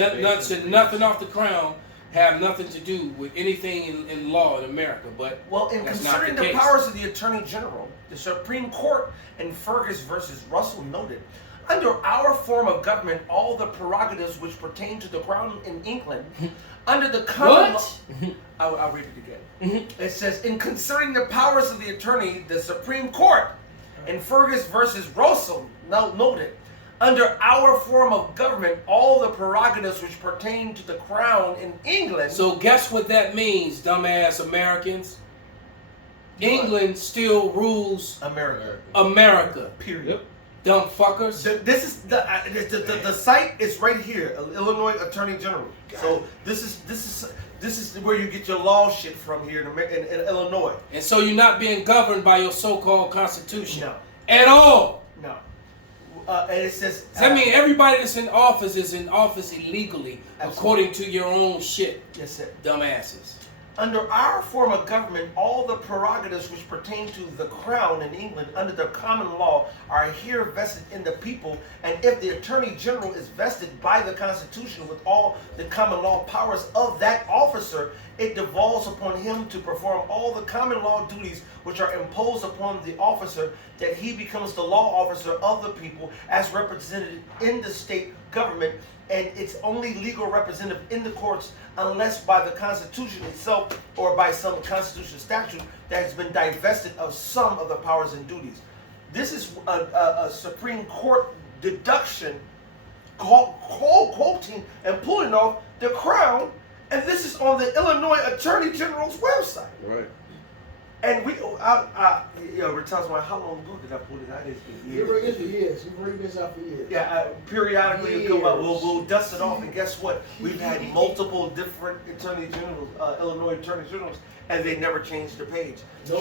nothing off the crown have nothing to do with anything in law in America, but in considering the powers of the Attorney General, the Supreme Court in Fergus versus Russell noted, under our form of government, all the prerogatives which pertain to the crown in England, under the common law, I'll read it again. It says, in concerning the powers of the attorney, the Supreme Court in Fergus versus Russell noted, under our form of government, all the prerogatives which pertain to the crown in England. So guess what that means, dumbass Americans? England still rules America. Period. Dumb fuckers. This is the site is right here, Illinois Attorney General. So this is where you get your law shit from here in Illinois. And so you're not being governed by your so-called constitution. No. At all. No. And it says. Does that mean everybody that's in office is in office illegally, according to your own shit? Yes, sir. Dumbasses. Under our form of government, all the prerogatives which pertain to the crown in England under the common law are here vested in the people, and if the Attorney General is vested by the Constitution with all the common law powers of that officer, it devolves upon him to perform all the common law duties which are imposed upon the officer, that he becomes the law officer of the people as represented in the state government, and its only legal representative in the courts, unless by the Constitution itself or by some constitutional statute that has been divested of some of the powers and duties. This is a Supreme Court deduction quoting and pulling off the crown, and this is on the Illinois Attorney General's website. Right. And we're telling me how long ago did I pull it out? It's been You've been reading this for years. You've been reading this out for years. Yeah, periodically it'll come up. We'll dust it off, and guess what? We've had multiple different attorney generals, Illinois attorney generals, and they never changed the page,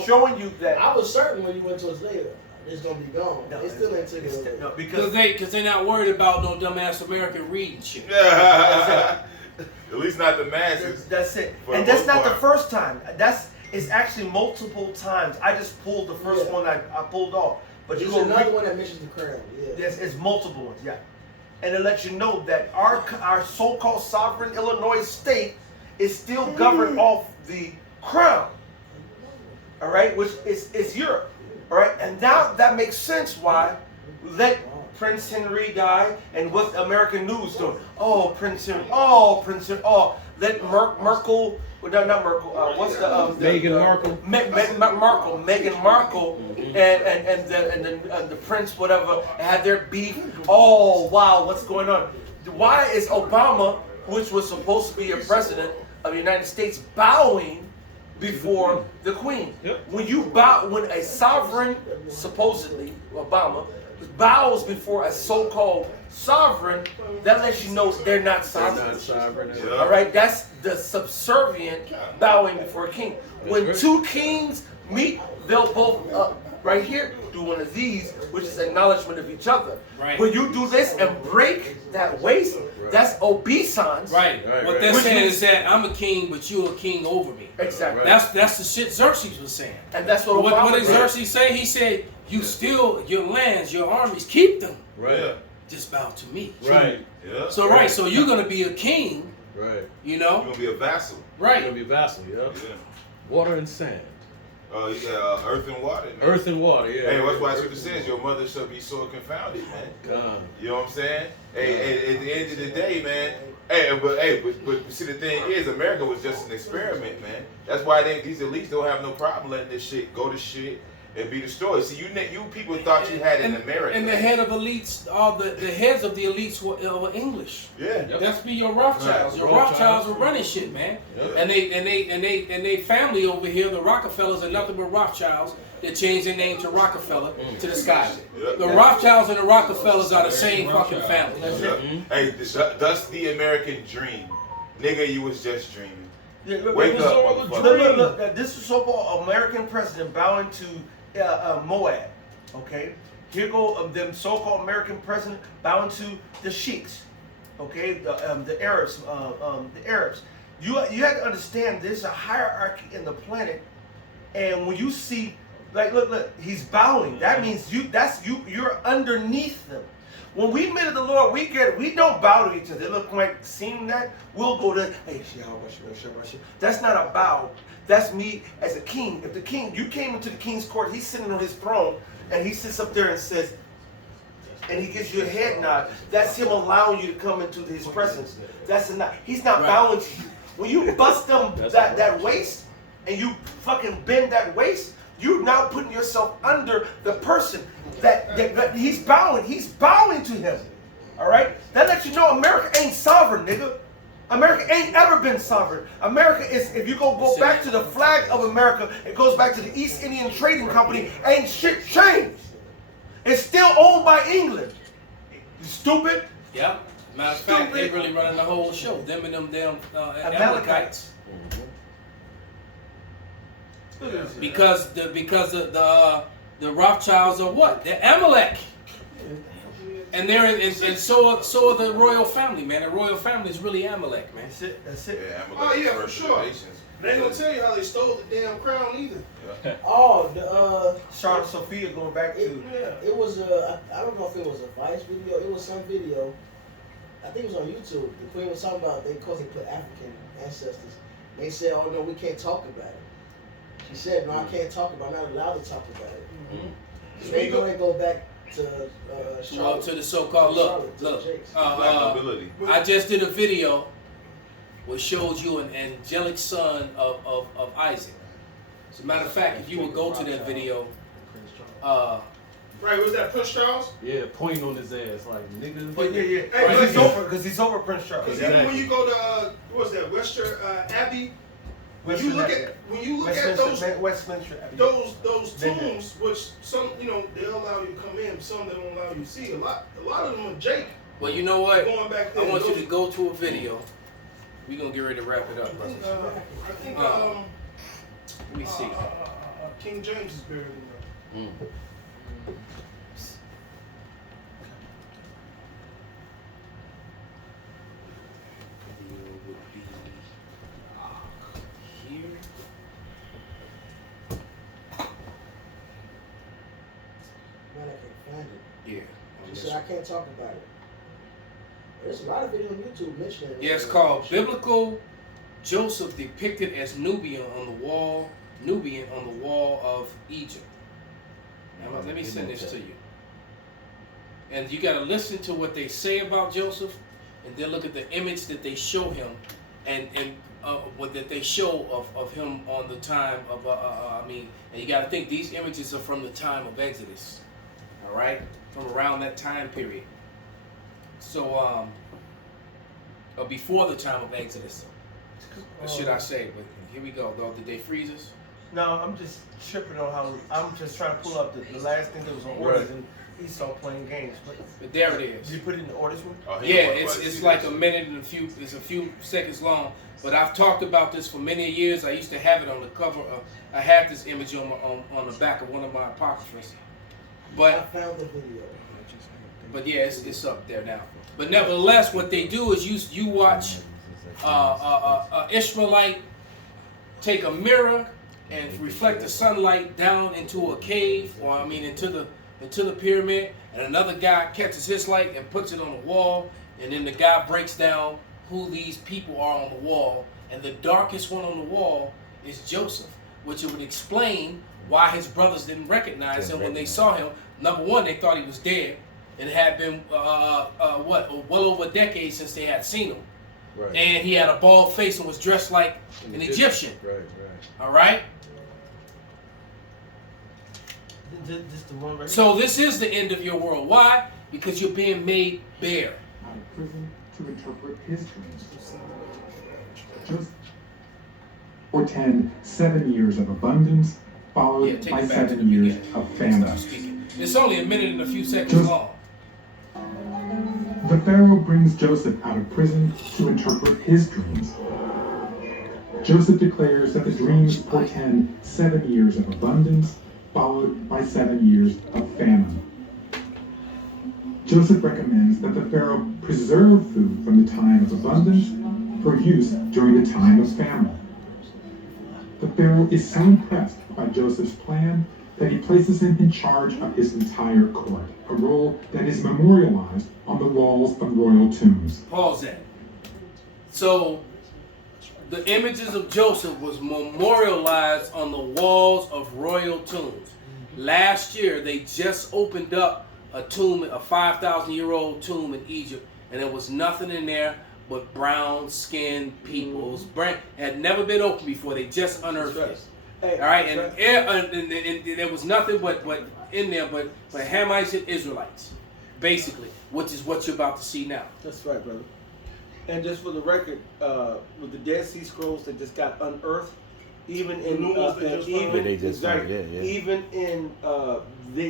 showing you that. I was certain when you went to us later, it's gonna be gone. No, they still ain't taking it. No, because they're not worried about no dumbass American reading shit. At least not the masses. That's it. And that's not the first time. It's actually multiple times. I just pulled the first one I pulled off. But there's another one that mentions the crown. Yeah. Yes, it's multiple ones, yeah. And it lets you know that our so-called sovereign Illinois state is still governed off the crown. All right, which is Europe. All right, and now that makes sense why let Prince Henry die, and what American news doing? Oh, Prince Henry. Oh, Prince Henry. Oh, let Merkel. No, not Merkel. What's the Meghan Markle. Meghan Markle, and the prince, whatever, had their beef. Oh, wow, what's going on? Why is Obama, which was supposed to be a president of the United States, bowing before the Queen? When you bow, when a sovereign, supposedly Obama, bows before a so-called sovereign, that lets you know they're not sovereign. All right, that's the subservient bowing before a king. When two kings meet, they'll both right here do one of these, which is acknowledgement of each other. Right. When you do this and break that waist, that's obeisance. Right. What they're saying is that I'm a king, but you're a king over me. Exactly. That's the shit Xerxes was saying. And that's what What did Xerxes say? He said, "You steal your lands, your armies, keep them. Right. Just bow to me." Right. Yeah. So so you're gonna be a king. Right. You know. You're gonna be a vassal. Right. You're gonna be a vassal. Yeah. Water and sand. Earth and water. Man. Earth and water. Yeah. Hey, that's why Scripture says your mother shall be so confounded, man. You know what I'm saying? Hey, at the end of the day, man. But see, the thing is, America was just an experiment, man. That's why these elites don't have no problem letting this shit go to shit and be destroyed. See, you people thought you had it in America. And the head of elites, the heads of the elites were English. Yeah. That's be your Rothschilds. Right. Your Rothschilds were running shit, man. Yep. And they family over here, the Rockefellers, are nothing but Rothschilds. They changed their name to Rockefeller to the sky. Yep. The Rothschilds and the Rockefellers are the same fucking family. That's it. Hey, that's the American dream. Nigga, you was just dreaming. Yeah, Wake up, motherfucker. Look, this is so-called American president bowing to Moab. Okay, here go them so-called American president bowing to the sheiks. Okay, the Arabs. The Arabs. You have to understand there's a hierarchy in the planet, and when you see, like, look, he's bowing. That means you're underneath them. When we meet the Lord, we don't bow to each other. It look like seeing that we'll go to hey, that's not a bow. That's me as a king. If the king, you came into the king's court, he's sitting on his throne, and he sits up there and says, and he gives you a head nod. That's him allowing you to come into his presence. That's a nod. He's not bowing to you. When you bust them that waist, and you fucking bend that waist, you're now putting yourself under the person that he's bowing. He's bowing to him. All right? That lets you know America ain't sovereign, nigga. America ain't ever been sovereign. America is, if you go back to the flag of America, it goes back to the East Indian Trading Company, ain't shit changed. It's still owned by England. You stupid? Yeah. Matter of fact, they really running the whole show. Them and them damn Amalekites. Because the Rothschilds are what? They're Amalek. And so are the royal family, man. The royal family is really Amalek, man. That's it. Yeah, Amalek for sure. They ain't gonna tell you how they stole the damn crown either. Oh, Charlotte Sophia going back to. It was I don't know if it was a Vice video. It was some video. I think it was on YouTube. The Queen was talking about because they put African ancestors. They said, "Oh no, we can't talk about it." She said, "No, I can't talk about it. I'm not allowed to talk about it." So they go back to Charlotte, to the so-called look. I just did a video which shows you an angelic son of Isaac. As a matter of fact, if you would go to that video, right, was that Prince Charles? Yeah, pointing on his ass like nigga. But yeah. Hey, Hey, because he's over Prince Charles. Because even when you go to what was that Westminster Abbey, when you look at those Westminster Abbey. those tombs, which some they'll allow you to come in, some they don't allow you to see. A lot of them are Jake. Well, you know what? Going back I want you to go to a video. We're gonna get ready to wrap it up, brothers. I think let me see. King James is buried in there. Man, I can't find it. Yeah. She said I can't talk about it. There's a lot of videos on YouTube mentioning it. Yeah, it's called Biblical Joseph depicted as Nubian on the wall of Egypt. Now, let me send this to you. And you got to listen to what they say about Joseph, and then look at the image that they show him, and what that they show of him on the time of and you got to think these images are from the time of Exodus, all right, from around that time period. So before the time of Exodus, or should I say? But here we go. Though, did they freeze us? No, I'm just tripping on how I'm just trying to pull up the last thing that was on orders and Esau playing games. But there it is. Did you put it in the orders one? Yeah, it's like a minute and it's a few seconds long. But I've talked about this for many years. I used to have it on the cover. I had this image on the back of one of my apocryphas. But I found the video. But yeah, it's up there now. But nevertheless, what they do is you watch Ishmaelite take a mirror and reflect the sunlight down into a cave, or into the pyramid, and another guy catches his light and puts it on the wall, and then the guy breaks down who these people are on the wall, and the darkest one on the wall is Joseph, which it would explain why his brothers didn't recognize him when they saw him. Number one, they thought he was dead. It had been well over a decade since they had seen him, right. And he had a bald face and was dressed like an Egyptian. Right. All right. This the one right So this is the end of your world. Why? Because you're being made bare. Out of prison to interpret his dreams. Just portend 7 years of abundance, followed by 7 years of famine. It's only a minute and a few seconds long. The Pharaoh brings Joseph out of prison to interpret his dreams. Joseph declares that the dreams portend 7 years of abundance, followed by 7 years of famine. Joseph recommends that the Pharaoh preserve food from the time of abundance for use during the time of famine. The Pharaoh is so impressed by Joseph's plan that he places him in charge of his entire court, a role that is memorialized on the walls of royal tombs. Pause that. So, the images of Joseph was memorialized on the walls of royal tombs. Last year, they just opened up a tomb, a 5,000-year-old tomb in Egypt, and there was nothing in there but brown-skinned people's brain. It had never been opened before. They just unearthed it. All right, and there was nothing but in there but Hamites and Israelites, basically, which is what you're about to see now. That's right, brother. And just for the record, with the Dead Sea Scrolls that just got unearthed, even in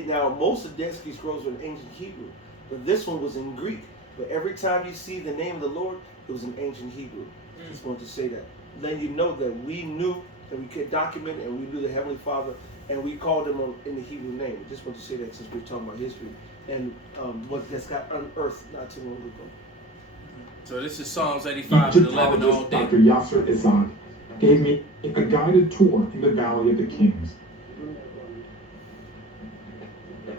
now most of the Dead Sea Scrolls were in ancient Hebrew, but this one was in Greek. But every time you see the name of the Lord, it was in ancient Hebrew. Just wanted to say that. Then you know that we knew and we could document and we knew the Heavenly Father and we called him in the Hebrew name. I just want to say that since we're talking about history and what that's got unearthed not too long ago. So this is Psalms 85 and 11 all day. Dr. Yasser Izzat gave me a guided tour in the Valley of the Kings.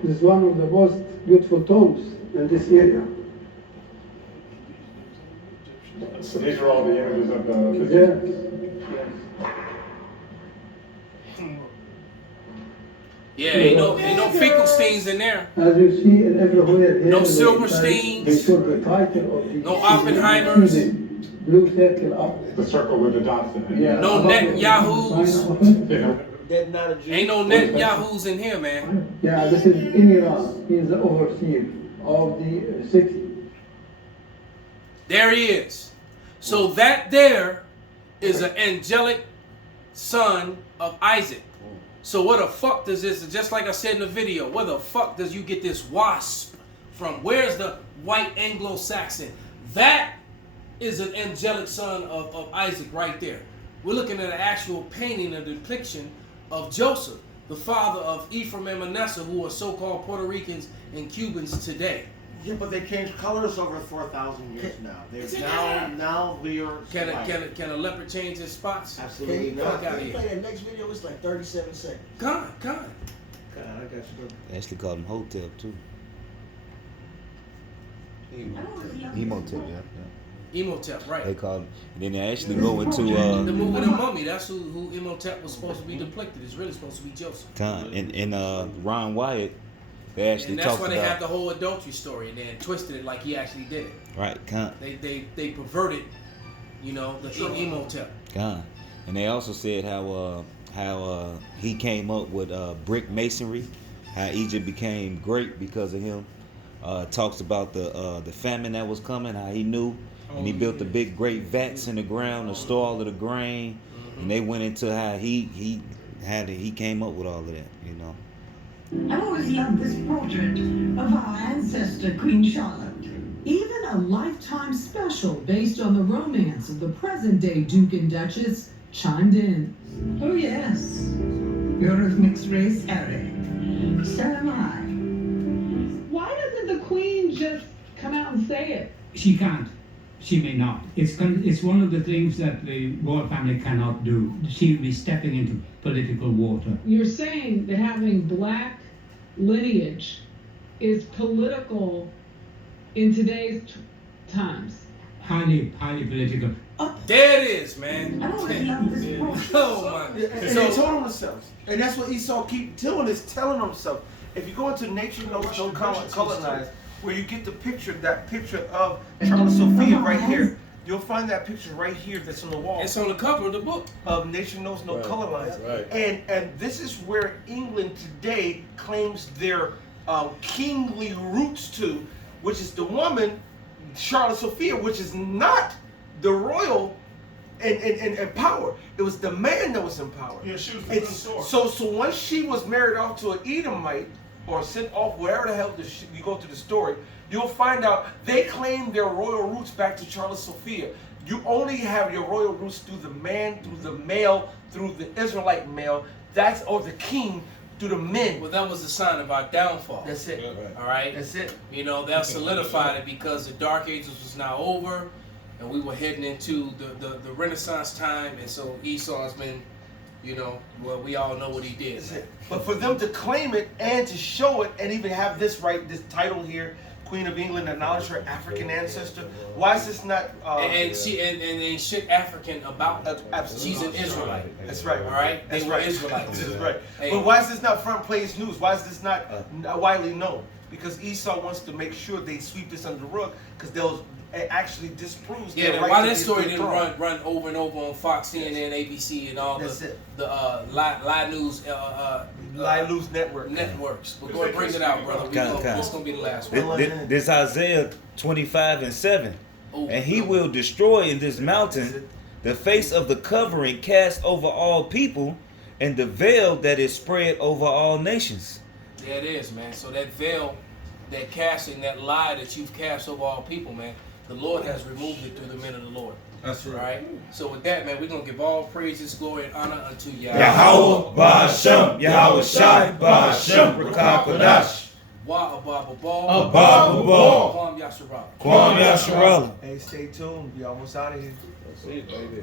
This is one of the most beautiful tombs in this area. So these are all the images of the Yes. Yeah, ain't no Finkelsteins in there. As you see in everywhere. No here, Silversteins. They put the title of the. No Oppenheimers. Blue circle up. The circle with the dots in it. Yeah. No Netanyahus. Yeah. Ain't no Netanyahus in here, man. Yeah, this is in Iran. He is the overseer of the city. There he is. So that there is an angelic son of Isaac. So where the fuck does this, just like I said in the video, where the fuck does you get this wasp from? Where's the white Anglo-Saxon? That is an angelic son of Isaac right there. We're looking at an actual painting, a depiction of Joseph, the father of Ephraim and Manasseh, who are so-called Puerto Ricans and Cubans today. Yeah, but they changed colors over 4,000 years now. Now we are. Can a leopard change his spots? Absolutely Can not. you play that next video? It's like 37 seconds. Con. God, I got you. They actually called him Hotep too. Emotep, yeah. Emotep, right. They called him. And then they actually go into the movie The Mummy. That's who Emotep was supposed to be depicted. It's really supposed to be Joseph. and Ron Wyatt. They actually and that's talked why they about have the whole adultery story and then twisted it like he actually did it. right, They perverted, the Emotep. And they also said how he came up with brick masonry, how Egypt became great because of him. Talks about the famine that was coming, how he knew, and he built the big great vats in the ground to store all of the grain. And they went into how he came up with all of that, I've always loved this portrait of our ancestor, Queen Charlotte. Even a lifetime special based on the romance of the present-day Duke and Duchess chimed in. Oh yes, you're of mixed race, Harry. So am I. Why doesn't the Queen just come out and say it? She can't. She may not. It's one of the things that the royal family cannot do. She will be stepping into political water. You're saying that having black lineage is political in today's times. Highly political. There it is, man. I always loved this portrait. Oh my. And they told themselves, and that's what Esau keep doing, is telling himself. If you go into Nature Knows No Colonize, where you get that picture of Charlotte Sophia right here. You'll find that picture right here that's on the wall. It's on the cover of the book. Of Nation Knows No Color Lines. Right. And this is where England today claims their kingly roots to, which is the woman, Charlotte Sophia, which is not the royal in power. It was the man that was in power. Yeah, she was the consort. So once she was married off to an Edomite, or sent off wherever the hell you go to the story, you'll find out they claim their royal roots back to Charlotte Sophia. You only have your royal roots through the man, through the male, through the Israelite male, or the king through the men. Well, that was the sign of our downfall. That's it. All right? That's it. That solidified it because the Dark Ages was now over and we were heading into the Renaissance time, and so Esau's been, well, we all know what he did. But for them to claim it and to show it and even have this title here, Queen of England, acknowledge her African ancestor. Why is this not? And ain't shit African about her. She's an Israelite. That's right. All right. That's they right. were Israelites. That's right. Hey. But why is this not front page news? Why is this not widely known? Because Esau wants to make sure they sweep this under the rug, because it actually disproves. Yeah, their then right why to that be story the didn't throne. run over and over on Fox, CNN, ABC, and all the lie news. Lie News Network. Networks. But go ahead, bring it out, brother. This is gonna be the last one. This Isaiah 25:7, and he will destroy in this mountain the face of the covering cast over all people, and the veil that is spread over all nations. Yeah, it is, man. So that veil, that casting, that lie that you've cast over all people, man, the Lord has removed it through the men of the Lord. That's right. Right? So with that, man, we're going to give all praises, glory, and honor unto Yahweh. Yahweh Ba'ashem, Yahweh Shai Ba'ashem, Rakah Kodash. Wa Abba Ball. Abba Ball. Kwam Yasharala. Kwam Yasharala. Hey, stay tuned. We almost out of here. See you, baby.